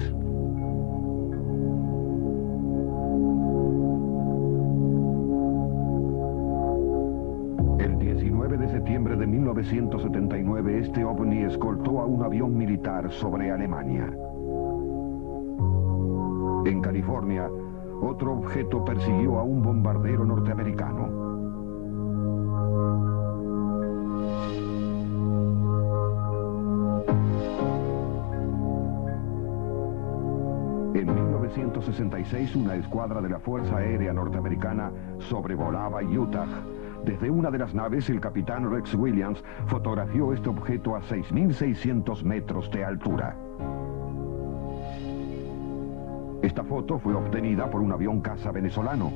El 19 de septiembre de 1979, este ovni escoltó a un avión militar sobre Alemania. En California, otro objeto persiguió a un bombardero norteamericano. En 1966, una escuadra de la Fuerza Aérea Norteamericana sobrevolaba Utah. Desde una de las naves, el capitán Rex Williams fotografió este objeto a 6.600 metros de altura. Esta foto fue obtenida por un avión caza venezolano.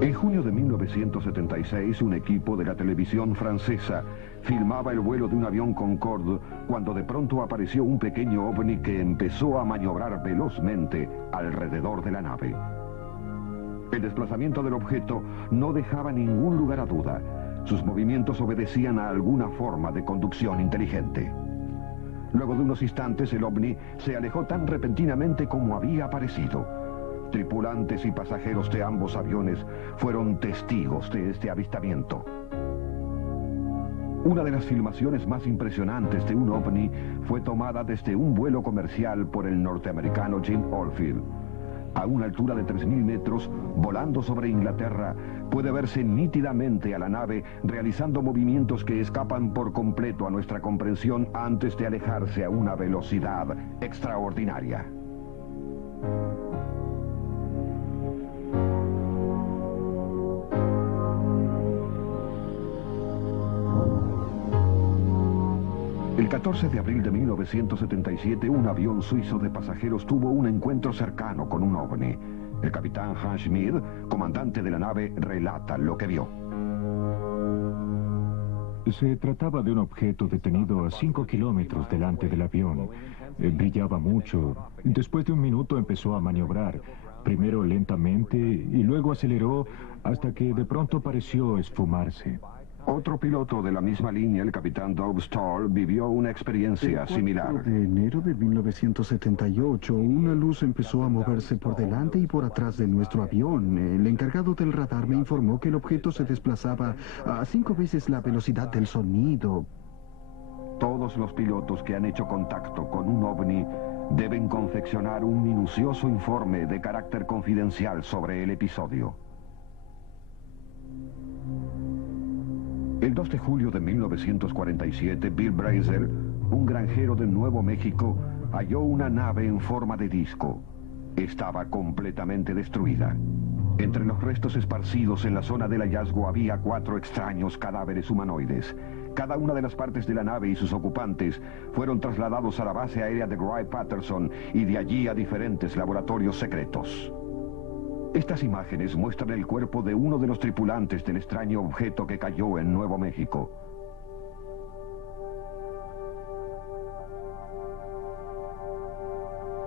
En junio de 1976, un equipo de la televisión francesa filmaba el vuelo de un avión Concorde cuando de pronto apareció un pequeño ovni que empezó a maniobrar velozmente alrededor de la nave. El desplazamiento del objeto no dejaba ningún lugar a duda. Sus movimientos obedecían a alguna forma de conducción inteligente. Luego de unos instantes, el ovni se alejó tan repentinamente como había aparecido. Tripulantes y pasajeros de ambos aviones fueron testigos de este avistamiento. Una de las filmaciones más impresionantes de un ovni fue tomada desde un vuelo comercial por el norteamericano Jim Oldfield. A una altura de 3.000 metros, volando sobre Inglaterra, puede verse nítidamente a la nave realizando movimientos que escapan por completo a nuestra comprensión antes de alejarse a una velocidad extraordinaria. El 14 de abril de 1977, un avión suizo de pasajeros tuvo un encuentro cercano con un ovni. El capitán Hans Schmid, comandante de la nave, relata lo que vio. Se trataba de un objeto detenido a 5 kilómetros delante del avión. Brillaba mucho. Después de un minuto empezó a maniobrar. Primero lentamente y luego aceleró hasta que de pronto pareció esfumarse. Otro piloto de la misma línea, el capitán Doug Stoll, vivió una experiencia similar. El 4 de enero de 1978, una luz empezó a moverse por delante y por atrás de nuestro avión. El encargado del radar me informó que el objeto se desplazaba a 5 veces la velocidad del sonido. Todos los pilotos que han hecho contacto con un ovni deben confeccionar un minucioso informe de carácter confidencial sobre el episodio. El 2 de julio de 1947, Bill Brazel, un granjero de Nuevo México, halló una nave en forma de disco. Estaba completamente destruida. Entre los restos esparcidos en la zona del hallazgo había 4 extraños cadáveres humanoides. Cada una de las partes de la nave y sus ocupantes fueron trasladados a la base aérea de Wright-Patterson y de allí a diferentes laboratorios secretos. Estas imágenes muestran el cuerpo de uno de los tripulantes del extraño objeto que cayó en Nuevo México.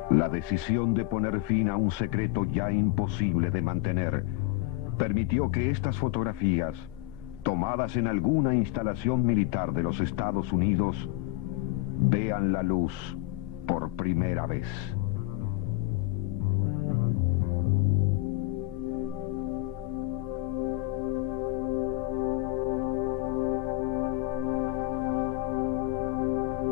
La decisión de poner fin a un secreto ya imposible de mantener permitió que estas fotografías, tomadas en alguna instalación militar de los Estados Unidos, vean la luz por primera vez.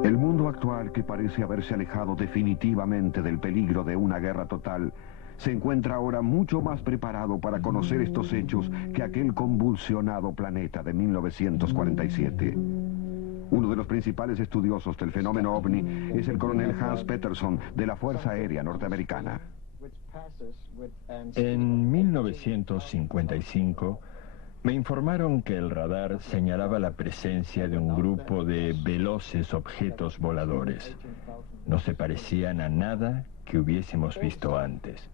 El mundo actual, que parece haberse alejado definitivamente del peligro de una guerra total, se encuentra ahora mucho más preparado para conocer estos hechos que aquel convulsionado planeta de 1947. Uno de los principales estudiosos del fenómeno ovni es el coronel Hans Peterson, de la Fuerza Aérea Norteamericana. En 1955, me informaron que el radar señalaba la presencia de un grupo de veloces objetos voladores. No se parecían a nada que hubiésemos visto antes.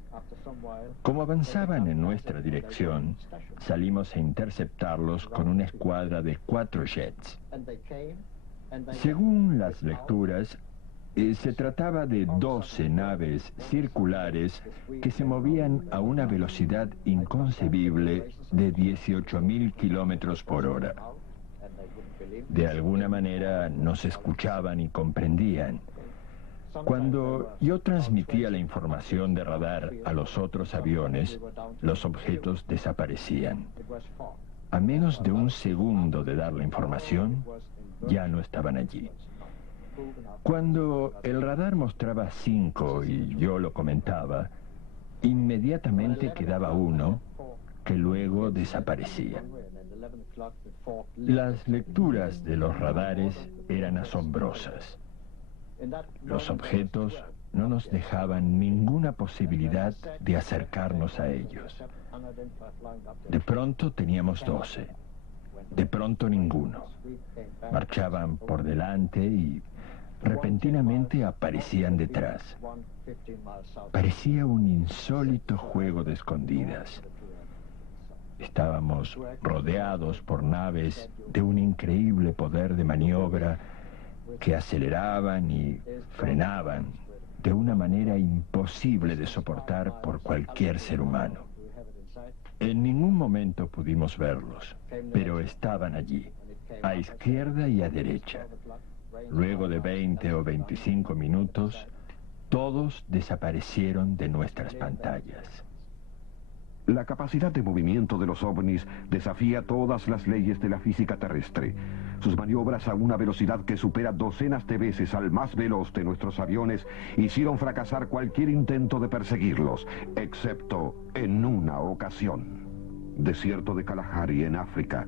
Como avanzaban en nuestra dirección, salimos a interceptarlos con una escuadra de 4 jets. Según las lecturas, se trataba de 12 naves circulares que se movían a una velocidad inconcebible de 18.000 kilómetros por hora. De alguna manera nos escuchaban y comprendían. Cuando yo transmitía la información de radar a los otros aviones, los objetos desaparecían. A menos de un segundo de dar la información, ya no estaban allí. Cuando el radar mostraba 5 y yo lo comentaba, inmediatamente quedaba uno que luego desaparecía. Las lecturas de los radares eran asombrosas. Los objetos no nos dejaban ninguna posibilidad de acercarnos a ellos. De pronto teníamos 12, de pronto ninguno. Marchaban por delante y repentinamente aparecían detrás. Parecía un insólito juego de escondidas. Estábamos rodeados por naves de un increíble poder de maniobra que aceleraban y frenaban de una manera imposible de soportar por cualquier ser humano. En ningún momento pudimos verlos, pero estaban allí, a izquierda y a derecha. Luego de 20 o 25 minutos, todos desaparecieron de nuestras pantallas. La capacidad de movimiento de los ovnis desafía todas las leyes de la física terrestre. Sus maniobras a una velocidad que supera docenas de veces al más veloz de nuestros aviones hicieron fracasar cualquier intento de perseguirlos, excepto en una ocasión. Desierto de Kalahari, en África.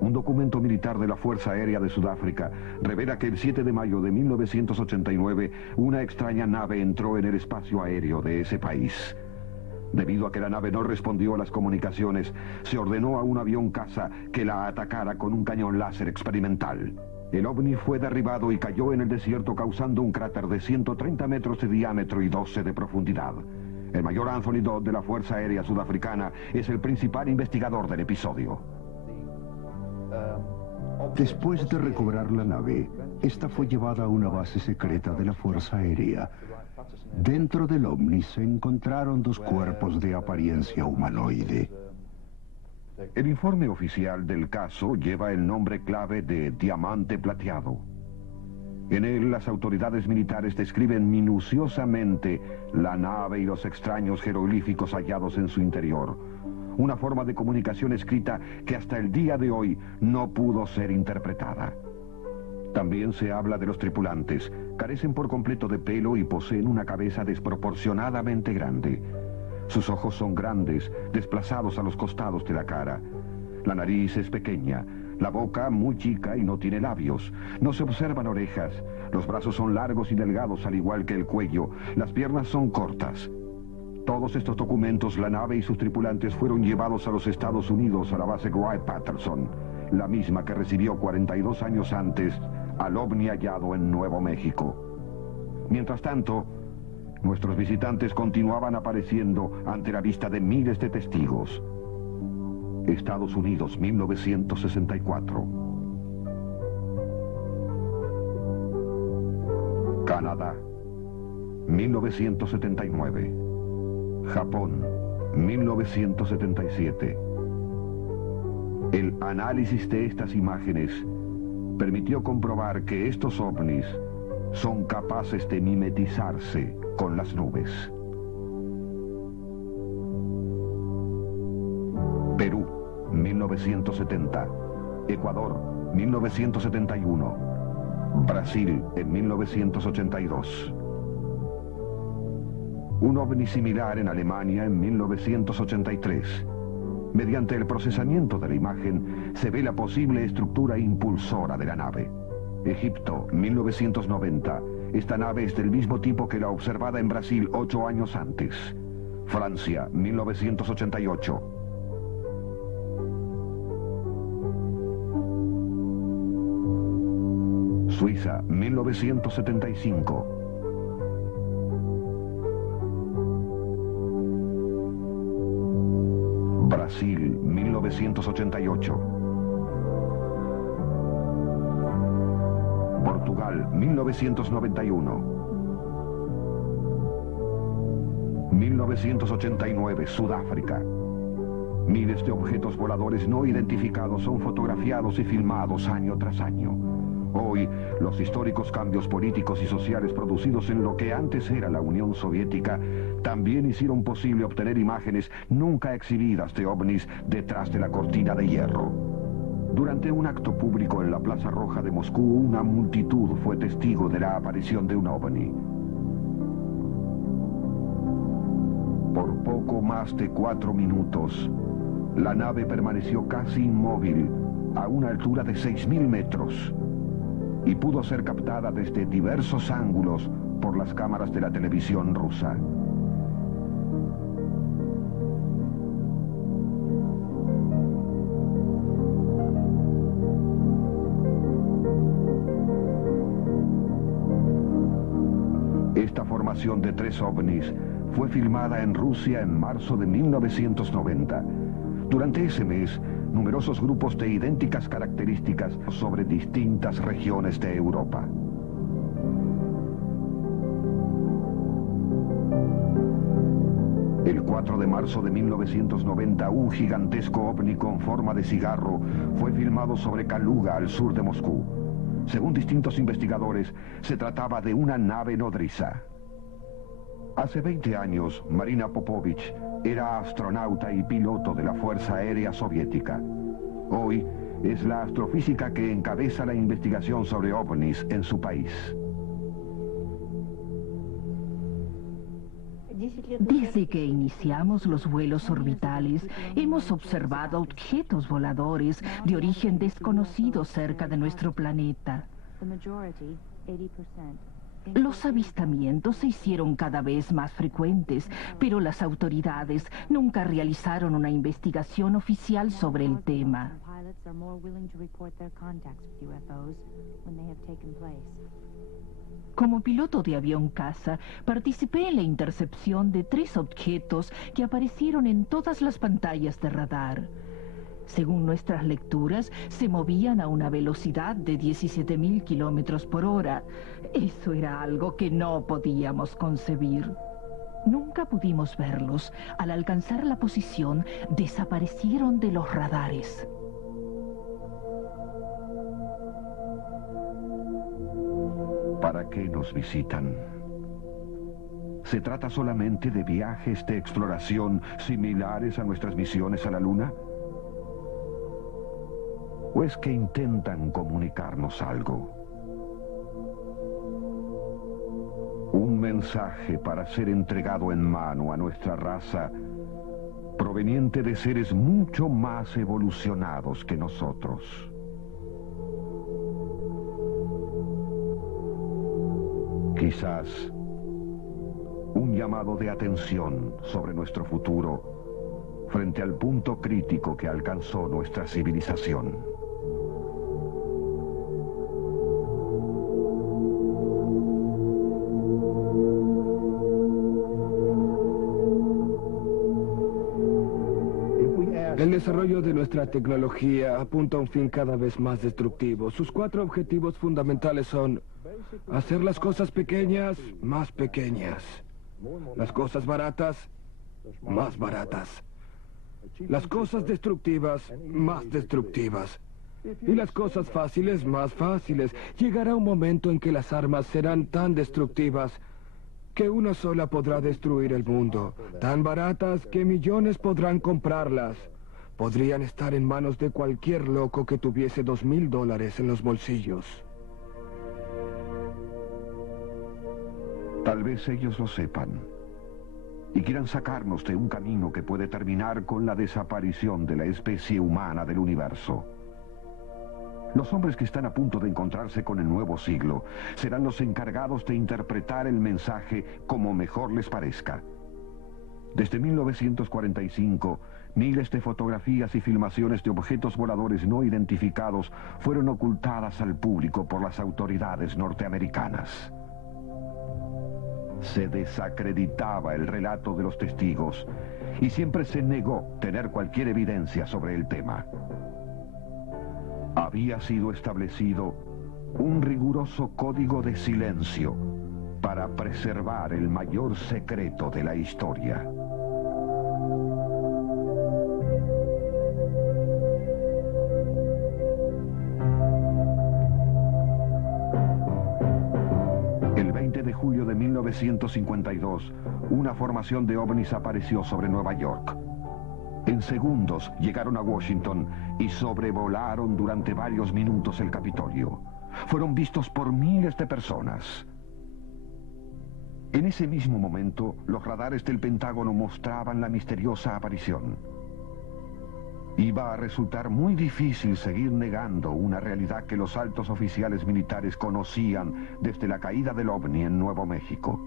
Un documento militar de la Fuerza Aérea de Sudáfrica revela que el 7 de mayo de 1989 una extraña nave entró en el espacio aéreo de ese país. Debido a que la nave no respondió a las comunicaciones, se ordenó a un avión caza que la atacara con un cañón láser experimental. El ovni fue derribado y cayó en el desierto causando un cráter de 130 metros de diámetro y 12 de profundidad. El mayor Anthony Dodd de la Fuerza Aérea Sudafricana es el principal investigador del episodio. Después de recobrar la nave, esta fue llevada a una base secreta de la Fuerza Aérea. Dentro del ovni se encontraron dos cuerpos de apariencia humanoide. El informe oficial del caso lleva el nombre clave de Diamante Plateado. En él, las autoridades militares describen minuciosamente la nave y los extraños jeroglíficos hallados en su interior. Una forma de comunicación escrita que hasta el día de hoy no pudo ser interpretada. También se habla de los tripulantes. Carecen por completo de pelo y poseen una cabeza desproporcionadamente grande. Sus ojos son grandes, desplazados a los costados de la cara. La nariz es pequeña, la boca muy chica y no tiene labios. No se observan orejas. Los brazos son largos y delgados al igual que el cuello. Las piernas son cortas. Todos estos documentos, la nave y sus tripulantes fueron llevados a los Estados Unidos a la base Wright-Patterson, la misma que recibió 42 años antes al ovni hallado en Nuevo México. Mientras tanto, nuestros visitantes continuaban apareciendo ante la vista de miles de testigos. Estados Unidos, 1964. Canadá, 1979. Japón, 1977. El análisis de estas imágenes permitió comprobar que estos ovnis son capaces de mimetizarse con las nubes. Perú, 1970. Ecuador, 1971. Brasil, en 1982. Un ovni similar en Alemania en 1983. Mediante el procesamiento de la imagen se ve la posible estructura impulsora de la nave. Egipto, 1990. Esta nave es del mismo tipo que la observada en Brasil 8 años antes. Francia, 1988. Suiza, 1975. Brasil, 1988. Portugal, 1991. 1989, Sudáfrica. Miles de objetos voladores no identificados son fotografiados y filmados año tras año. Hoy, los históricos cambios políticos y sociales producidos en lo que antes era la Unión Soviética también hicieron posible obtener imágenes nunca exhibidas de ovnis detrás de la cortina de hierro. Durante un acto público en la Plaza Roja de Moscú, una multitud fue testigo de la aparición de un ovni. Por poco más de 4 minutos, la nave permaneció casi inmóvil a una altura de 6.000 metros y pudo ser captada desde diversos ángulos por las cámaras de la televisión rusa. Esta formación de 3 ovnis fue filmada en Rusia en marzo de 1990. Durante ese mes, numerosos grupos de idénticas características sobre distintas regiones de Europa. El 4 de marzo de 1990, un gigantesco ovni con forma de cigarro fue filmado sobre Kaluga, al sur de Moscú. Según distintos investigadores, se trataba de una nave nodriza. Hace 20 años, Marina Popovich era astronauta y piloto de la Fuerza Aérea Soviética. Hoy es la astrofísica que encabeza la investigación sobre ovnis en su país. Desde que iniciamos los vuelos orbitales, hemos observado objetos voladores de origen desconocido cerca de nuestro planeta. Los avistamientos se hicieron cada vez más frecuentes, pero las autoridades nunca realizaron una investigación oficial sobre el tema. Como piloto de avión caza, participé en la intercepción de 3 objetos que aparecieron en todas las pantallas de radar. Según nuestras lecturas, se movían a una velocidad de 17.000 kilómetros por hora. Eso era algo que no podíamos concebir. Nunca pudimos verlos. Al alcanzar la posición, desaparecieron de los radares. ¿Para qué nos visitan? ¿Se trata solamente de viajes de exploración similares a nuestras misiones a la Luna? ¿O es que intentan comunicarnos algo? Un mensaje para ser entregado en mano a nuestra raza, proveniente de seres mucho más evolucionados que nosotros. Quizás un llamado de atención sobre nuestro futuro frente al punto crítico que alcanzó nuestra civilización. El desarrollo de nuestra tecnología apunta a un fin cada vez más destructivo. Sus 4 objetivos fundamentales son: hacer las cosas pequeñas, más pequeñas. Las cosas baratas, más baratas. Las cosas destructivas, más destructivas. Y las cosas fáciles, más fáciles. Llegará un momento en que las armas serán tan destructivas que una sola podrá destruir el mundo. Tan baratas que millones podrán comprarlas. Podrían estar en manos de cualquier loco que tuviese $2.000 en los bolsillos. Tal vez ellos lo sepan y quieran sacarnos de un camino que puede terminar con la desaparición de la especie humana del universo. Los hombres que están a punto de encontrarse con el nuevo siglo serán los encargados de interpretar el mensaje como mejor les parezca. Desde 1945, miles de fotografías y filmaciones de objetos voladores no identificados fueron ocultadas al público por las autoridades norteamericanas. Se desacreditaba el relato de los testigos y siempre se negó tener cualquier evidencia sobre el tema. Había sido establecido un riguroso código de silencio para preservar el mayor secreto de la historia. El 20 de julio de 1952, una formación de ovnis apareció sobre Nueva York. En segundos llegaron a Washington y sobrevolaron durante varios minutos el Capitolio. Fueron vistos por miles de personas. En ese mismo momento, los radares del Pentágono mostraban la misteriosa aparición. Iba a resultar muy difícil seguir negando una realidad que los altos oficiales militares conocían desde la caída del ovni en Nuevo México.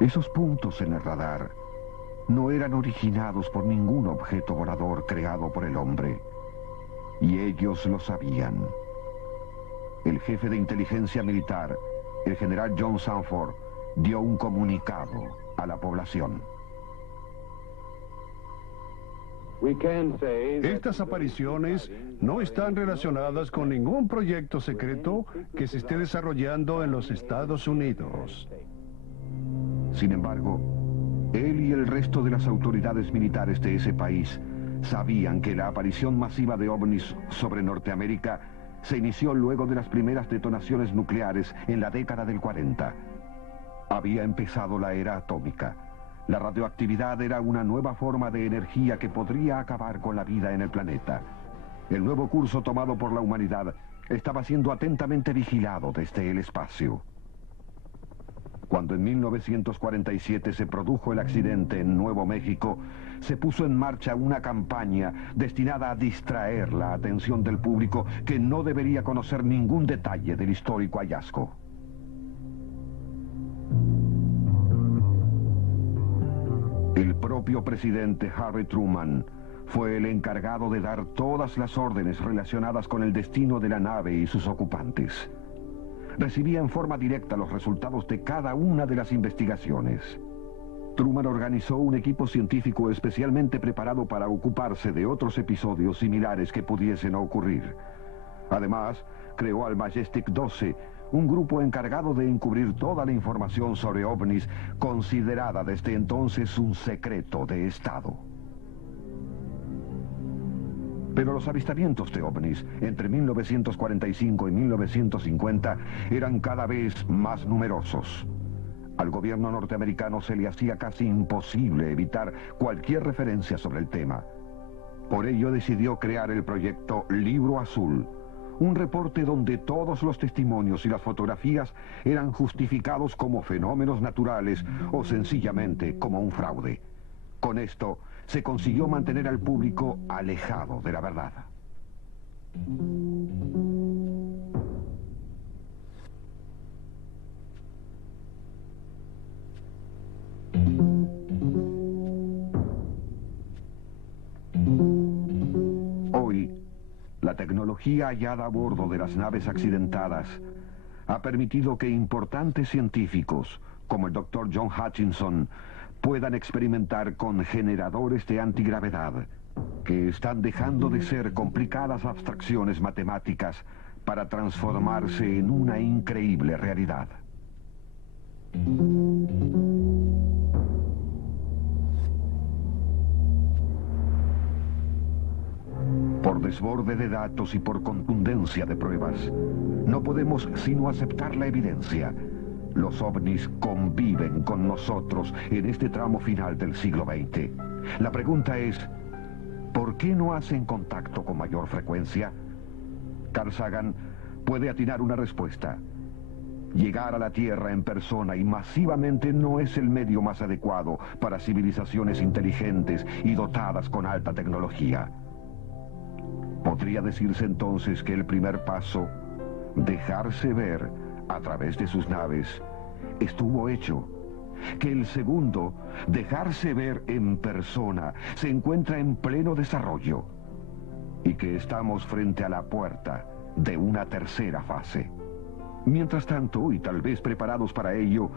Esos puntos en el radar no eran originados por ningún objeto volador creado por el hombre, y ellos lo sabían. El jefe de inteligencia militar, el general John Sanford, dio un comunicado a la población. Estas apariciones no están relacionadas con ningún proyecto secreto que se esté desarrollando en los Estados Unidos. Sin embargo, él y el resto de las autoridades militares de ese país sabían que la aparición masiva de ovnis sobre Norteamérica se inició luego de las primeras detonaciones nucleares en la década del 40. Había empezado la era atómica. La radioactividad era una nueva forma de energía que podría acabar con la vida en el planeta. El nuevo curso tomado por la humanidad estaba siendo atentamente vigilado desde el espacio. Cuando en 1947 se produjo el accidente en Nuevo México, se puso en marcha una campaña destinada a distraer la atención del público que no debería conocer ningún detalle del histórico hallazgo. El propio presidente Harry Truman fue el encargado de dar todas las órdenes relacionadas con el destino de la nave y sus ocupantes. Recibía en forma directa los resultados de cada una de las investigaciones. Truman organizó un equipo científico especialmente preparado para ocuparse de otros episodios similares que pudiesen ocurrir. Además, creó al Majestic 12, un grupo encargado de encubrir toda la información sobre ovnis, considerada desde entonces un secreto de Estado. Pero los avistamientos de ovnis entre 1945 y 1950 eran cada vez más numerosos. Al gobierno norteamericano se le hacía casi imposible evitar cualquier referencia sobre el tema. Por ello decidió crear el proyecto Libro Azul, un reporte donde todos los testimonios y las fotografías eran justificados como fenómenos naturales o sencillamente como un fraude. Con esto se consiguió mantener al público alejado de la verdad. Hoy, la tecnología hallada a bordo de las naves accidentadas ha permitido que importantes científicos, como el Dr. John Hutchinson, puedan experimentar con generadores de antigravedad, que están dejando de ser complicadas abstracciones matemáticas para transformarse en una increíble realidad. Por desborde de datos y por contundencia de pruebas, no podemos sino aceptar la evidencia. Los ovnis conviven con nosotros en este tramo final del siglo XX. La pregunta es, ¿por qué no hacen contacto con mayor frecuencia? Carl Sagan puede atinar una respuesta. Llegar a la Tierra en persona y masivamente no es el medio más adecuado para civilizaciones inteligentes y dotadas con alta tecnología. Podría decirse entonces que el primer paso, dejarse ver a través de sus naves, estuvo hecho. Que el segundo, dejarse ver en persona, se encuentra en pleno desarrollo. Y que estamos frente a la puerta de una tercera fase. Mientras tanto, y tal vez preparados para ello,